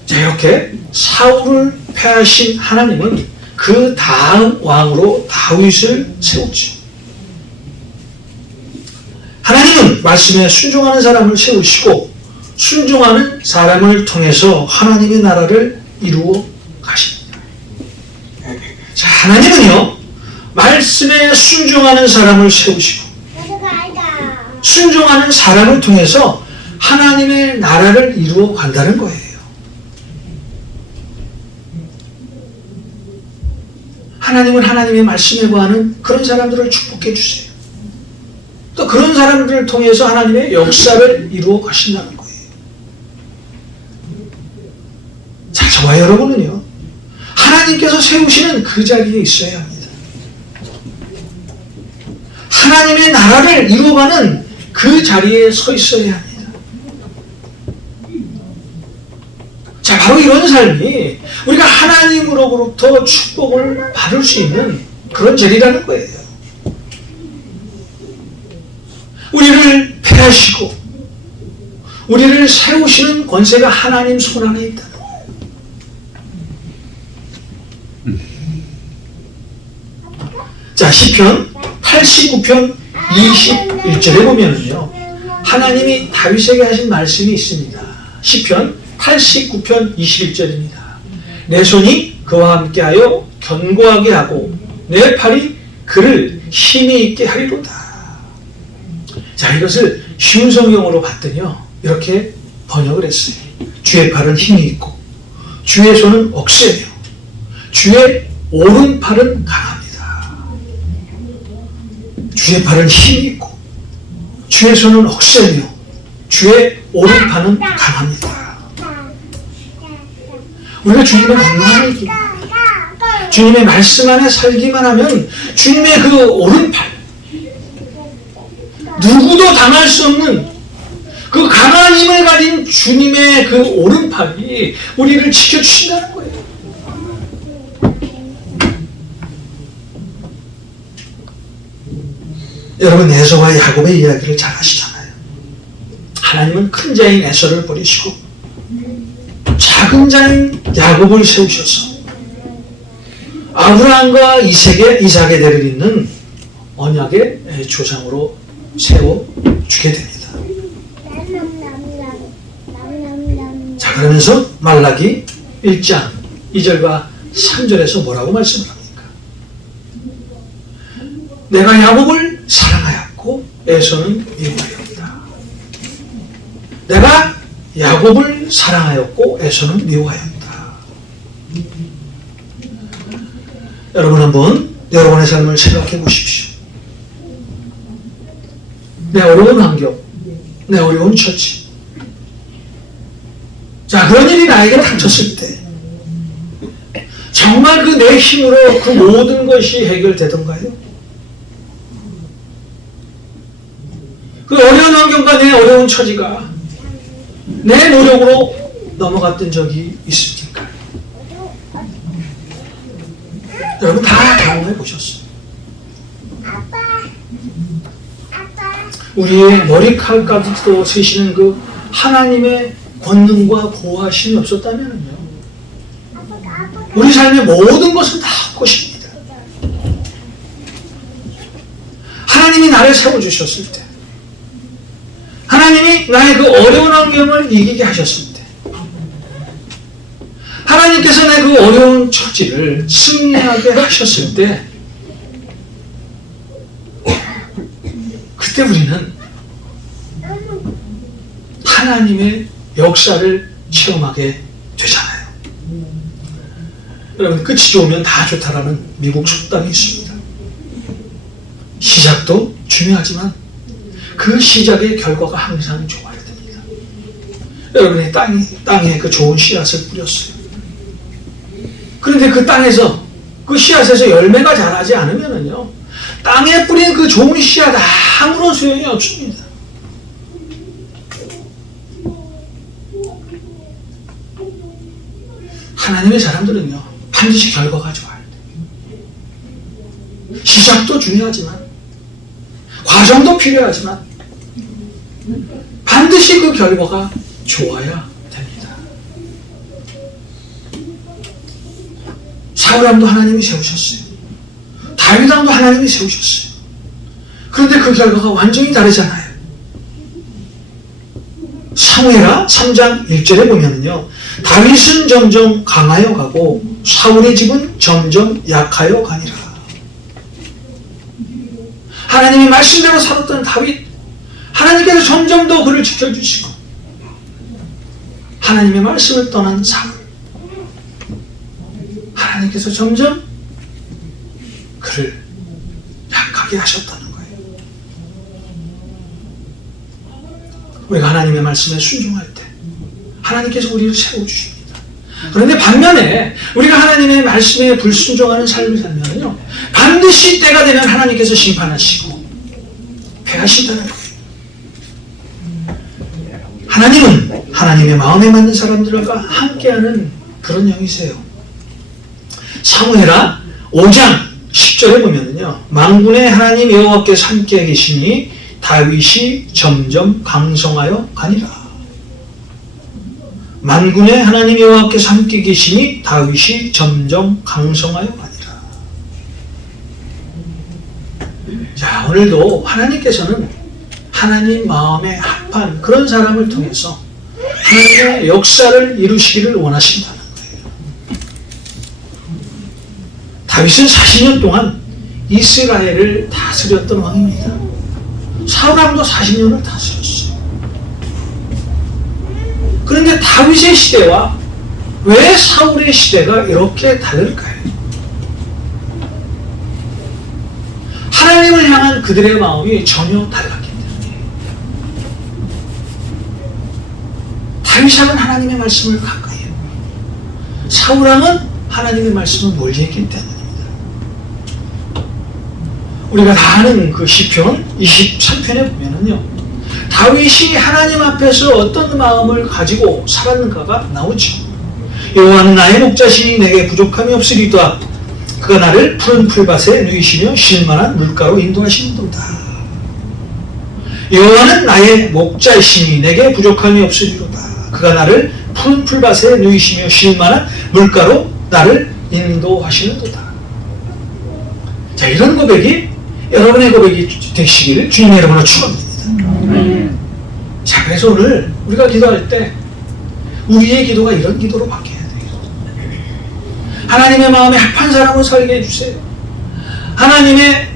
자, 이렇게 사울을 패하신 하나님은 그 다음 왕으로 다윗을 세우죠. 하나님은 말씀에 순종하는 사람을 세우시고 순종하는 사람을 통해서 하나님의 나라를 이루어 가십니다. 자, 하나님은요, 말씀에 순종하는 사람을 세우시고 순종하는 사람을 통해서 하나님의 나라를 이루어 간다는 거예요. 하나님은 하나님의 말씀에 거하는 그런 사람들을 축복해 주세요. 또 그런 사람들을 통해서 하나님의 역사를 이루어 가신다는 거예요. 자, 저와 여러분은요, 하나님께서 세우시는 그 자리에 있어야 합니다. 하나님의 나라를 이루어가는 그 자리에 서 있어야 합니다. 자, 바로 이런 삶이 우리가 하나님으로부터 축복을 받을 수 있는 그런 자리라는 거예요. 우리를 패하시고 우리를 세우시는 권세가 하나님 손 안에 있다는 거예요. 자, 시편 89편 21절에 보면은요, 하나님이 다윗에게 하신 말씀이 있습니다. 시편 89편 21절입니다. 내 손이 그와 함께하여 견고하게 하고 내 팔이 그를 힘이 있게 하리로다. 자, 이것을 쉬운 성경으로 봤더니요, 이렇게 번역을 했어요. 주의 팔은 힘이 있고 주의 손은 억세며 주의 오른팔은 강합니다. 주의 팔은 힘이 있고 주의 손은 억세며 주의 오른팔은 강합니다. 우리가 주님의 명령을 믿습니다. 주님의 말씀 안에 살기만 하면 주님의 그 오른팔, 누구도 당할 수 없는 그 강한 힘을 가진 주님의 그 오른팔이 우리를 지켜주신다는 거예요. 여러분, 에서와 야곱의 이야기를 잘 아시잖아요. 하나님은 큰 자인 에서를 버리시고 작은 자인 야곱을 세우셔서 아브라함과 이삭의 대를 잇는 언약의 조상으로 세워주게 됩니다. 자, 그러면서 말라기 1장 2절과 3절에서 뭐라고 말씀을 합니까? 내가 야곱을 사랑하였고 에서는 미워하였다. 내가 야곱을 사랑하였고 에서는 미워하였다. 여러분 한번 여러분의 삶을 생각해 보십시오. 내 어려운 환경, 내 어려운 처지. 자, 그런 일이 나에게 닥쳤을 때 정말 그 내 힘으로 그 모든 것이 해결되던가요? 그 어려운 환경과 내 어려운 처지가 내 노력으로 넘어갔던 적이 있습니까? 여러분 다 경험해 보셨어요. 우리의 머리칼까지도 세시는 그 하나님의 권능과 보호하심이 없었다면요, 우리 삶의 모든 것은 다 헛것입니다. 하나님이 나를 세워주셨을 때, 하나님이 나의 그 어려운 환경을 이기게 하셨을 때, 하나님께서 내 그 어려운 처지를 승리하게 하셨을 때, 그때 우리는 하나님의 역사를 체험하게 되잖아요. 여러분, 끝이 좋으면 다 좋다라는 미국 속담이 있습니다. 시작도 중요하지만 그 시작의 결과가 항상 좋아야 됩니다. 여러분이 땅에 그 좋은 씨앗을 뿌렸어요. 그런데 그 땅에서 그 씨앗에서 열매가 자라지 않으면요, 땅에 뿌린 그 좋은 씨앗 아무런 소용이 없습니다. 하나님의 사람들은요, 반드시 결과가 좋아야 돼요. 시작도 중요하지만, 과정도 필요하지만, 반드시 그 결과가 좋아야 됩니다. 사울왕도 하나님이 세우셨어요. 다윗왕도 하나님이 세우셨어요. 그런데 그 결과가 완전히 다르잖아요. 사무엘하 3장 1절에 보면요, 다윗은 점점 강하여 가고 사울의 집은 점점 약하여 가니라. 하나님의 말씀대로 살았던 다윗, 하나님께서 점점 더 그를 지켜주시고, 하나님의 말씀을 떠난 사울, 하나님께서 점점 그를 약하게 하셨다는 거예요. 우리가 하나님의 말씀에 순종할 때 하나님께서 우리를 세워주십니다. 그런데 반면에 우리가 하나님의 말씀에 불순종하는 삶을 살면요, 반드시 때가 되면 하나님께서 심판하시고 패하신다는 거예요. 하나님은 하나님의 마음에 맞는 사람들과 함께하는 그런 영이세요. 사무엘하 5장 10절에 보면요, 만군의 하나님 여호와께서 함께 계시니 다윗이 점점 강성하여 가니라. 만군의 하나님 여호와께서 함께 계시니 다윗이 점점 강성하여 가니라. 자, 오늘도 하나님께서는 하나님 마음에 합한 그런 사람을 통해서 하나님의 역사를 이루시기를 원하신다는 거예요. 다윗은 40년 동안 이스라엘을 다스렸던 왕입니다. 사울왕도 40년을 다스렸어요. 그런데 다윗의 시대와 왜 사울의 시대가 이렇게 다를까요? 하나님을 향한 그들의 마음이 전혀 달랐기 때문에. 다윗왕은 하나님의 말씀을 가까이 했고, 사울왕은 하나님의 말씀을 멀리 했기 때문입니다. 우리가 다 아는 그 시편 23편에 보면은요, 다윗이 하나님 앞에서 어떤 마음을 가지고 살았는가가 나오죠. 여호와는 나의 목자시니 내게 부족함이 없으리다. 그가 나를 푸른 풀밭에 누이시며 쉴만한 물가로 인도하시는도다. 여호와는 나의 목자이시니 내게 부족함이 없으리로다. 그가 나를 푸른 풀밭에 누이시며 쉴만한 물가로 나를 인도하시는도다. 자, 이런 고백이 여러분의 고백이 되시기를 주님의 이름으로 축원합니다. 자, 그래서 오늘 우리가 기도할 때 우리의 기도가 이런 기도로 바뀌어야 돼요. 하나님의 마음에 합한 사람을 살게 해주세요. 하나님의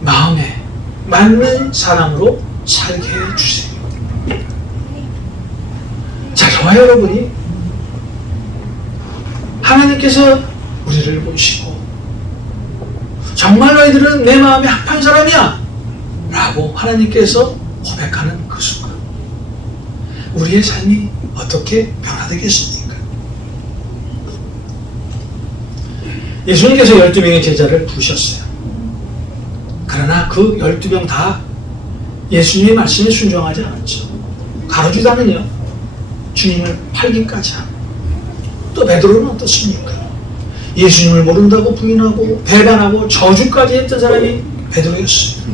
마음에 맞는 사람으로 살게 해주세요. 자, 저와 여러분이 하나님께서 우리를 보시고 정말 너희들은 내 마음에 합한 사람이야 라고 하나님께서 고백하는 그 순간 우리의 삶이 어떻게 변화되겠습니까? 예수님께서 12명의 제자를 부르셨어요. 그러나 그 12명 다 예수님의 말씀에 순종하지 않았죠. 가룟유다는요, 주님을 팔기까지 하고, 또 베드로는 어떻습니까? 예수님을 모른다고 부인하고 배반하고 저주까지 했던 사람이 베드로였어요.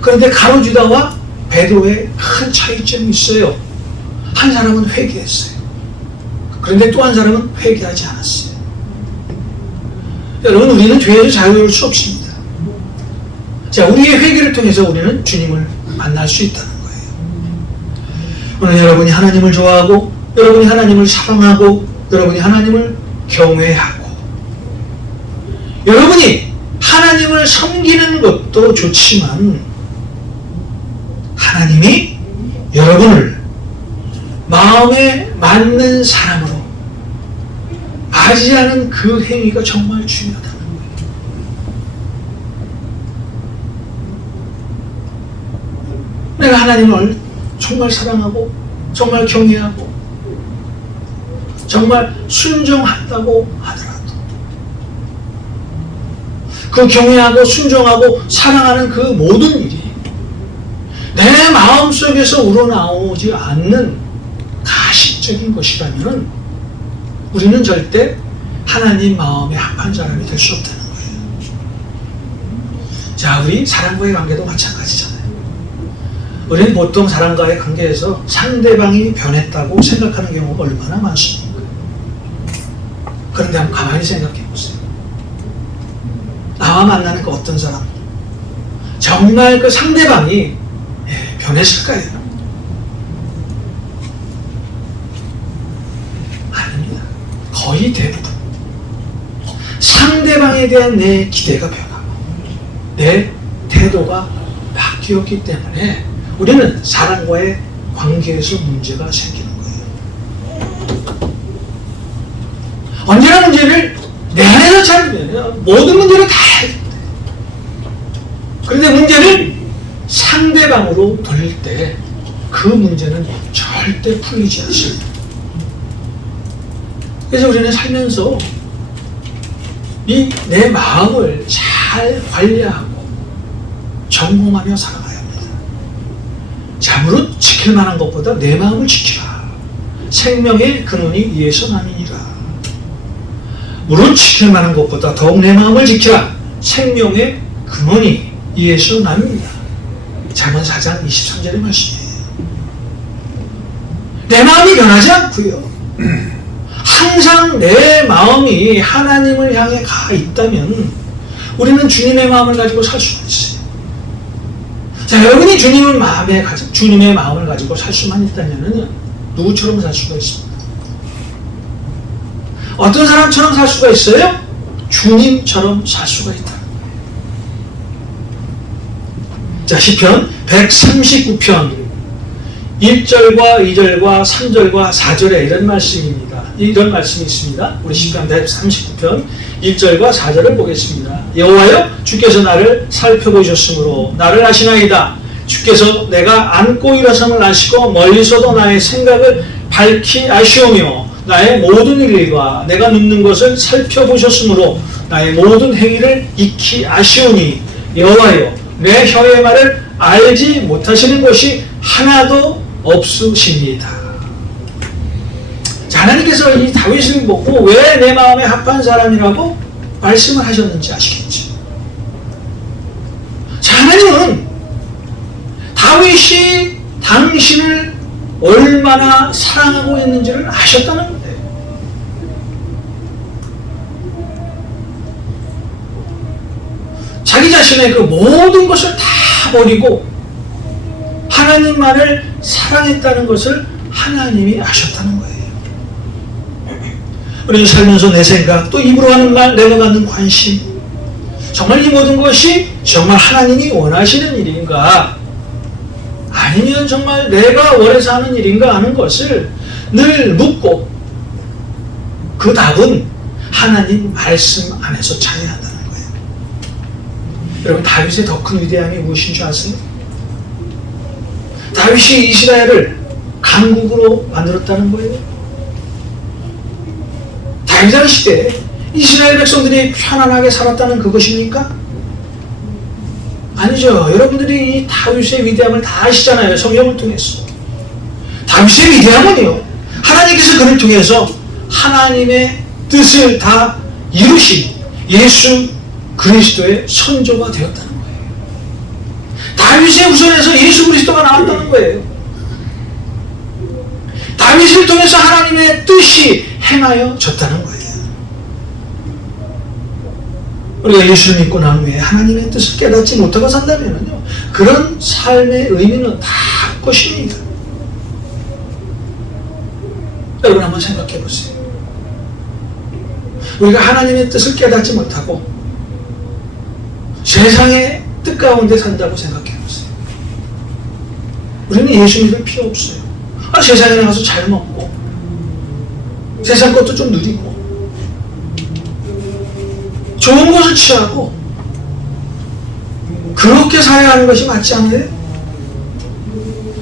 그런데 가룟유다와 베드로의 큰 차이점이 있어요. 한 사람은 회개했어요. 그런데 또 한 사람은 회개하지 않았어요. 여러분, 우리는 죄에서 자유로울 수 없습니다. 자, 우리의 회개를 통해서 우리는 주님을 만날 수 있다는 거예요. 오늘 여러분이 하나님을 좋아하고, 여러분이 하나님을 사랑하고, 여러분이 하나님을 경외하고, 여러분이 하나님을 섬기는 것도 좋지만, 하나님이 여러분을 마음에 맞는 사람으로 맞이하는 그 행위가 정말 중요하다는 거예요. 내가 하나님을 정말 사랑하고 정말 경외하고 정말 순종한다고 하더라도 그 경외하고 순종하고 사랑하는 그 모든 일이 내 마음속에서 우러나오지 않는 가식적인 것이라면 우리는 절대 하나님 마음에 합한 사람이 될 수 없다는 거예요. 자, 우리 사람과의 관계도 마찬가지잖아요. 우리는 보통 사람과의 관계에서 상대방이 변했다고 생각하는 경우가 얼마나 많습니까? 그런데 한번 가만히 생각해 보세요. 나와 만나는 그 어떤 사람, 정말 그 상대방이 변했을까요? 아닙니다. 거의 대부분 상대방에 대한 내 기대가 변하고 내 태도가 바뀌었기 때문에 우리는 사람과의 관계에서 문제가 생기는 거예요. 언제나 문제를 내 안에서 찾으면 모든 문제를 다 해결돼. 그런데 문제를 상대방으로 돌릴 때 그 문제는 절대 풀리지 않습니다. 그래서 우리는 살면서 이 내 마음을 잘 관리하고 점검하며 살아가야 합니다. 자, 무릇 지킬 만한 것보다 내 마음을 지키라. 생명의 근원이 이에서 나느니라. 무릇 지킬 만한 것보다 더욱 내 마음을 지키라. 생명의 근원이 이에서 나느니라. 잠언 4장 23절의 말씀이에요. 내 마음이 변하지 않고요. 항상 내 마음이 하나님을 향해 가 있다면 우리는 주님의 마음을 가지고 살 수가 있어요. 자, 여러분이 주님의 마음을 가지고 살 수만 있다면 누구처럼 살 수가 있습니까? 어떤 사람처럼 살 수가 있어요? 주님처럼 살 수가 있다는 거예요. 자, 시편 139편 1절과 2절과 3절과 4절에 이런 말씀입니다. 이런 말씀이 있습니다. 우리 시편 139편 1절과 4절을 보겠습니다. 여호와여, 주께서 나를 살펴보셨으므로 나를 아시나이다. 주께서 내가 앉고 일어섬을 아시고 멀리서도 나의 생각을 밝히 아시오며 나의 모든 일과 내가 눕는 것을 살펴보셨으므로 나의 모든 행위를 익히 아시오니 여호와여, 내 혀의 말을 알지 못하시는 것이 하나도 없으십니다. 자, 하나님께서 이 다윗을 보고 왜 내 마음에 합한 사람이라고 말씀을 하셨는지 아시겠죠? 자, 하나님은 다윗이 당신을 얼마나 사랑하고 있는지를 아셨다는 거예요. 자기 자신의 그 모든 것을 다 버리고 하나님만을 사랑했다는 것을 하나님이 아셨다는 거예요. 우리는 살면서 내 생각, 또 입으로 하는 말, 내가 갖는 관심, 정말 이 모든 것이 정말 하나님이 원하시는 일인가, 아니면 정말 내가 원해서 하는 일인가 하는 것을 늘 묻고 그 답은 하나님 말씀 안에서 찾아야 한다는 거예요. 여러분, 다윗의 더 큰 위대함이 무엇인 줄 아세요? 다윗이 이스라엘을 강국으로 만들었다는 거예요. 다윗 시대에 이스라엘 백성들이 편안하게 살았다는 그것입니까? 아니죠. 여러분들이 이 다윗의 위대함을 다 아시잖아요. 성경을 통해서. 다윗의 위대함은요, 하나님께서 그를 통해서 하나님의 뜻을 다 이루신 예수 그리스도의 선조가 되었다는 거예요. 다윗의 후손에서 예수 그리스도가 나왔다는 거예요. 다윗을 통해서 하나님의 뜻이 행하여졌다는 거예요. 우리가 예수를 믿고 난 후에 하나님의 뜻을 깨닫지 못하고 산다면요, 그런 삶의 의미는 다 것입니다. 여러분 한번 생각해 보세요. 우리가 하나님의 뜻을 깨닫지 못하고 세상의 뜻 가운데 산다고 생각해 보세요. 우리는 예수 믿을 필요 없어요. 세상에 나가서 잘 먹고 세상 것도 좀 누리고 좋은 것을 취하고 그렇게 살아야 하는 것이 맞지 않나요?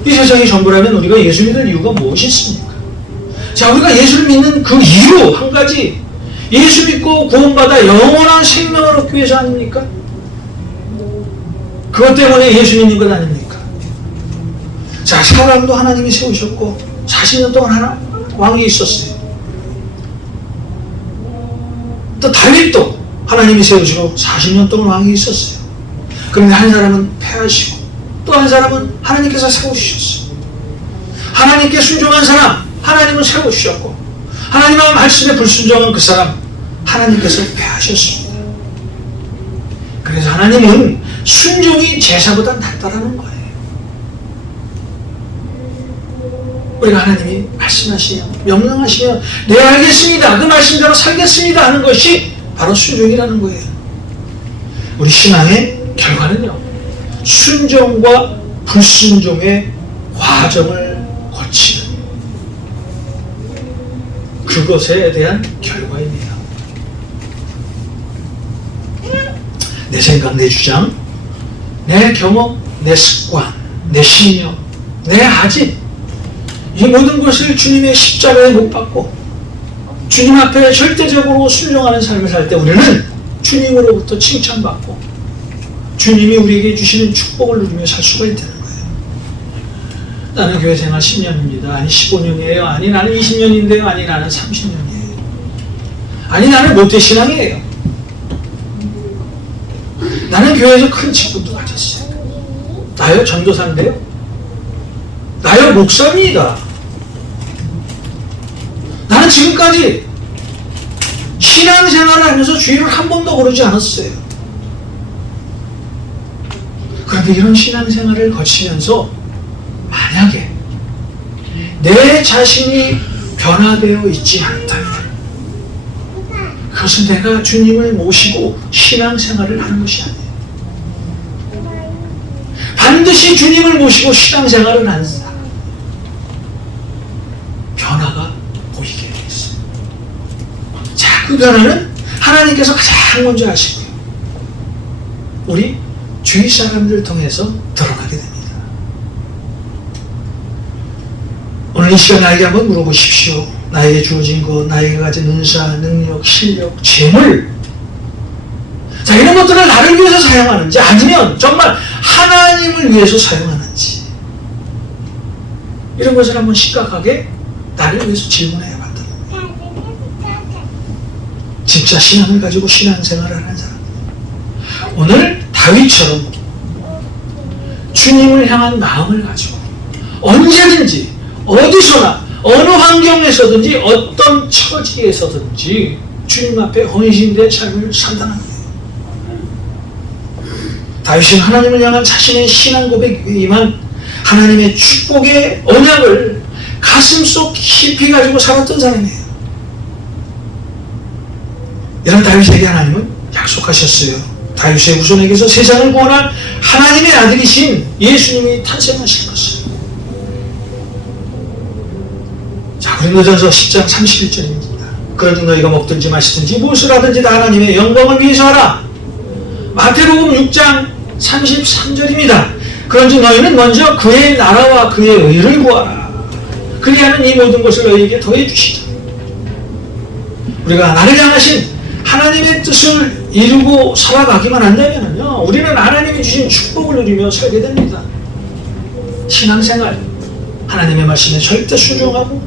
이 세상이 전부라면 우리가 예수 믿을 이유가 무엇이 있습니까? 자, 우리가 예수를 믿는 그 이유 한 가지, 예수 믿고 구원받아 영원한 생명을 얻기 위해서 아닙니까? 그것 때문에 예수 믿는 것 아닙니까? 자, 사람도 하나님이 세우셨고 40년 동안 왕이 있었어요. 또 다윗도 하나님이 세우시고 40년 동안 왕이 있었어요. 그런데 한 사람은 패하시고 또 한 사람은 하나님께서 세우셨어요. 하나님께 순종한 사람 하나님은 세우셨고, 하나님의 말씀에 불순종한 그 사람 하나님께서 패하셨습니다. 그래서 하나님은 순종이 제사보다 낫다라는 거예요. 우리가 하나님이 말씀하시며 명령하시며 네 알겠습니다, 그 말씀대로 살겠습니다 하는 것이 바로 순종이라는 거예요. 우리 신앙의 결과는요, 순종과 불순종의 과정을 거치는 그것에 대한 결과입니다. 내 생각, 내 주장, 내 경험, 내 습관, 내 신념, 내 아집, 이 모든 것을 주님의 십자가에 못 박고 주님 앞에 절대적으로 순종하는 삶을 살 때 우리는 주님으로부터 칭찬받고 주님이 우리에게 주시는 축복을 누리며 살 수가 있다는 거예요. 나는 교회 생활 10년입니다. 아니 15년이에요. 아니 나는 20년인데요. 아니 나는 30년이에요. 아니 나는 모태신앙이에요. 나는 교회에서 큰 직분도 가졌어요. 나요 전도사인데요. 나요 목사입니다. 나는 지금까지 신앙생활을 하면서 주일을 한 번도 거르지 않았어요. 그런데 이런 신앙생활을 거치면서 만약에 내 자신이 변화되어 있지 않다면 그것은 내가 주님을 모시고 신앙생활을 하는 것이 아니에요. 반드시 주님을 모시고 신앙생활을 하는 사람 변화가 보이게 돼 있어요. 자, 그 변화는 하나님께서 가장 먼저 하시고요, 우리 주위 사람들을 통해서 드러나게 됩니다. 오늘 이 시간 나에게 한번 물어보십시오. 나에게 주어진 것, 나에게 가진 은사, 능력, 실력, 재물, 자, 이런 것들을 나를 위해서 사용하는지 아니면 정말 하나님을 위해서 사용하는지, 이런 것을 한번 심각하게 나를 위해서 질문해야 한다는 거예요. 진짜 신앙을 가지고 신앙생활을 하는 사람, 오늘 다윗처럼 주님을 향한 마음을 가지고 언제든지 어디서나 어느 환경에서든지 어떤 처지에서든지 주님 앞에 헌신된 삶을 산다는 거예요. 다윗은 하나님을 향한 자신의 신앙 고백이지만 하나님의 축복의 언약을 가슴속 깊이 가지고 살았던 사람이에요. 이런 다윗에게 하나님은 약속하셨어요. 다윗의 후손에게서 세상을 구원할 하나님의 아들이신 예수님이 탄생하실 것을. 자, 고린도전서 10장 31절입니다. 그러니 너희가 먹든지 마시든지 무엇을 하든지 다 하나님의 영광을 위해서 하라. 마태복음 6장 33절입니다. 그런즉 너희는 먼저 그의 나라와 그의 의를 구하라. 그리하면 이 모든 것을 너희에게 더해 주시리라. 우리가 나를 향하신 하나님의 뜻을 이루고 살아가기만 한다면요, 우리는 하나님이 주신 축복을 누리며 살게 됩니다. 신앙생활, 하나님의 말씀에 절대 순종하고,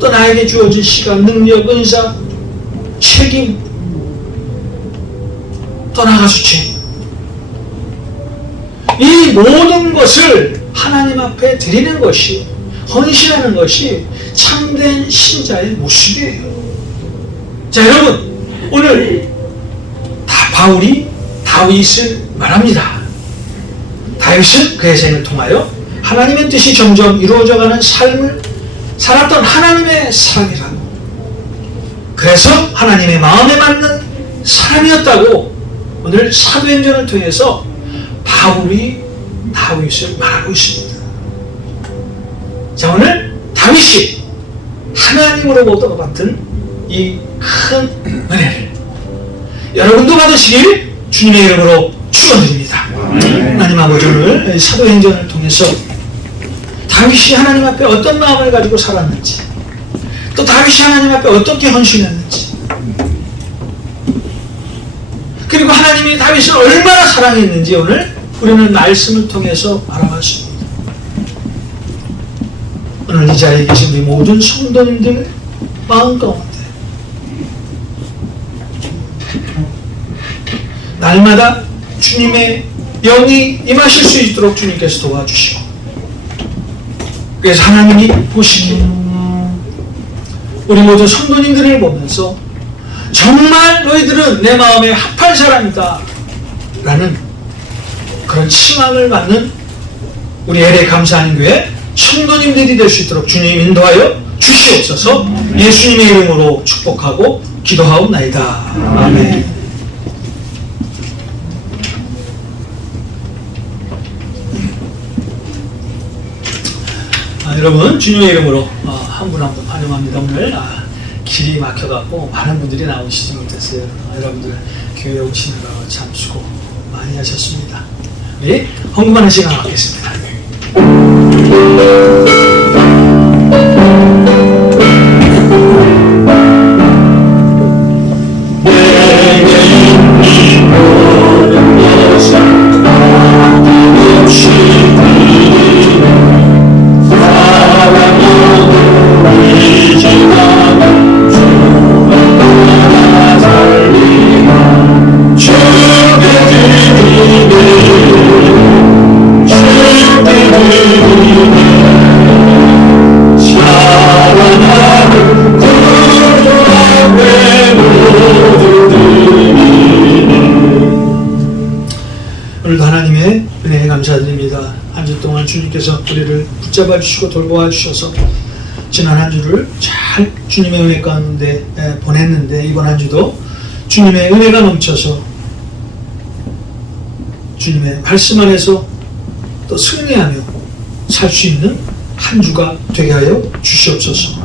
또 나에게 주어진 시간, 능력, 은사, 책임, 또 나아가서 죄, 이 모든 것을 하나님 앞에 드리는 것이, 헌신하는 것이 참된 신자의 모습이에요. 자, 여러분, 오늘 바울이 다윗을 말합니다. 다윗은 그의 생을 통하여 하나님의 뜻이 점점 이루어져가는 삶을 살았던 하나님의 사람이라고, 그래서 하나님의 마음에 맞는 사람이었다고 오늘 사도행전을 통해서 바울이 다윗을 말하고 있습니다. 자, 오늘 다윗이 하나님으로부터 받은 이 큰 은혜를 여러분도 받으시길 주님의 이름으로 축원드립니다. 하나님 아버지, 오늘 사도행전을 통해서 다윗이 하나님 앞에 어떤 마음을 가지고 살았는지, 또 다윗이 하나님 앞에 어떻게 헌신했는지, 그리고 하나님이 다윗을 얼마나 사랑했는지 오늘 우리는 말씀을 통해서 알아봤습니다. 오늘 이 자리에 계신 우리 모든 성도님들 마음 가운데 날마다 주님의 영이 임하실 수 있도록 주님께서 도와주시고, 그래서 하나님이 보시기에 우리 모든 성도님들을 보면서 정말 너희들은 내 마음에 합한 사람이다 라는 그런 칭함을 받는 우리 LA 감사하는 교회 성도님들이 될 수 있도록 주님 인도하여 주시옵소서. 예수님의 이름으로 축복하고 기도하옵나이다. 아멘. 여러분, 주님의 이름으로 한 분 한 분 환영합니다. 오늘 길이 막혀갖고 많은 분들이 나오시지 못했어요. 여러분들 교회에 오시느라 참 수고 많이 하셨습니다. 우리 헌금하는 시간 갖겠습니다. 오늘도 하나님의 은혜에 감사드립니다. 한 주 동안 주님께서 우리를 붙잡아 주시고 돌보아 주셔서 지난 한 주를 잘 주님의 은혜 가운데 보냈는데, 이번 한 주도 주님의 은혜가 넘쳐서 주님의 말씀 안에서 또 승리하며 살 수 있는 한 주가 되게 하여 주시옵소서.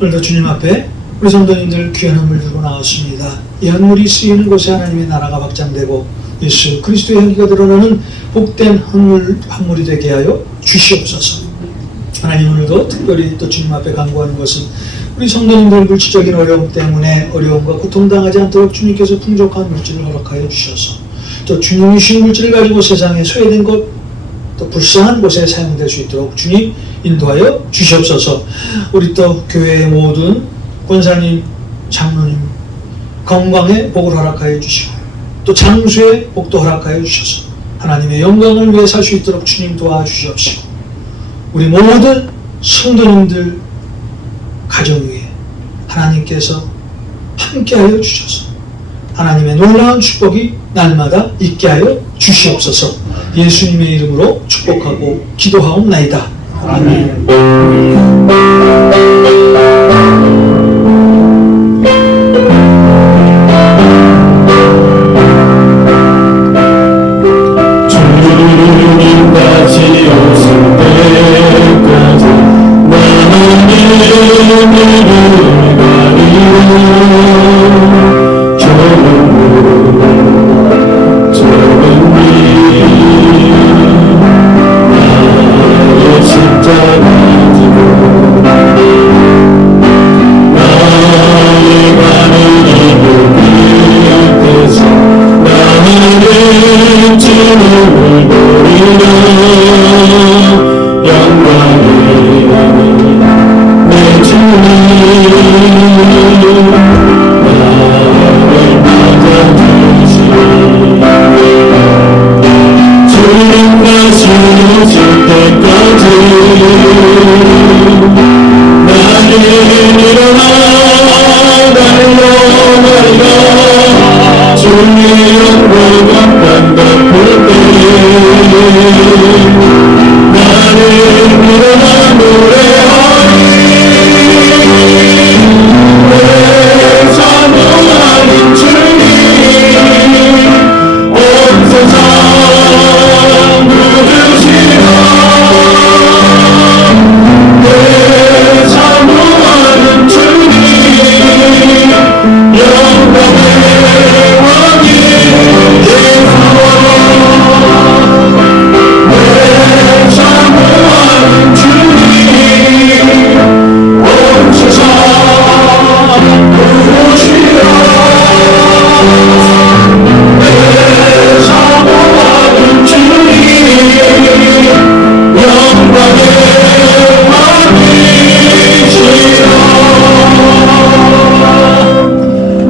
오늘도 주님 앞에 우리 성도님들 귀한 헌물 들고 나왔습니다. 이 헌물이 쓰이는 곳에 하나님의 나라가 확장되고 예수 그리스도의 향기가 드러나는 복된 헌물이 되게 하여 주시옵소서. 하나님, 오늘도 특별히 또 주님 앞에 간구하는 것은 우리 성도님들 물질적인 어려움 때문에 어려움과 고통당하지 않도록 주님께서 풍족한 물질을 허락하여 주셔서, 또 주님이 주신 물질을 가지고 세상에 소외된 것, 또 불쌍한 곳에 사용될 수 있도록 주님 인도하여 주시옵소서. 우리 또 교회의 모든 권사님, 장로님 건강에 복을 허락하여 주시고, 또 장수의 복도 허락하여 주셔서 하나님의 영광을 위해 살 수 있도록 주님 도와주시옵시고, 우리 모든 성도님들 가정 위에 하나님께서 함께하여 주셔서 하나님의 놀라운 축복이 날마다 있게 하여 주시옵소서. 예수님의 이름으로 축복하고 기도하옵나이다. 아멘. 보리라 영광을 내 주님 나를 맞아주시 주님 다시 오실 때까지 나는 일어나 달려가리라 주의 영광과 반갑을 때 나는 일어나 노래하리 내 사모하는 주님 온 세상 부르시라 내 사모하는 주님 영광의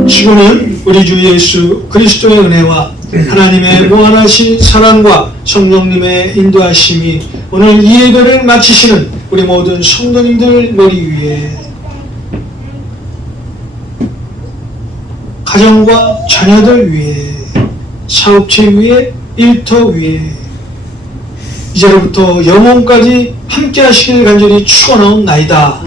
지금은 우리 주 예수 그리스도의 은혜와 하나님의 무한하신 사랑과 성령님의 인도하심이 오늘 이 예배를 마치시는 우리 모든 성도님들 머리 위에 가정과 자녀들 위에 사업체 위에 일터 위에 이제로부터 영원까지 함께 하시길 간절히 축원하옵나이다.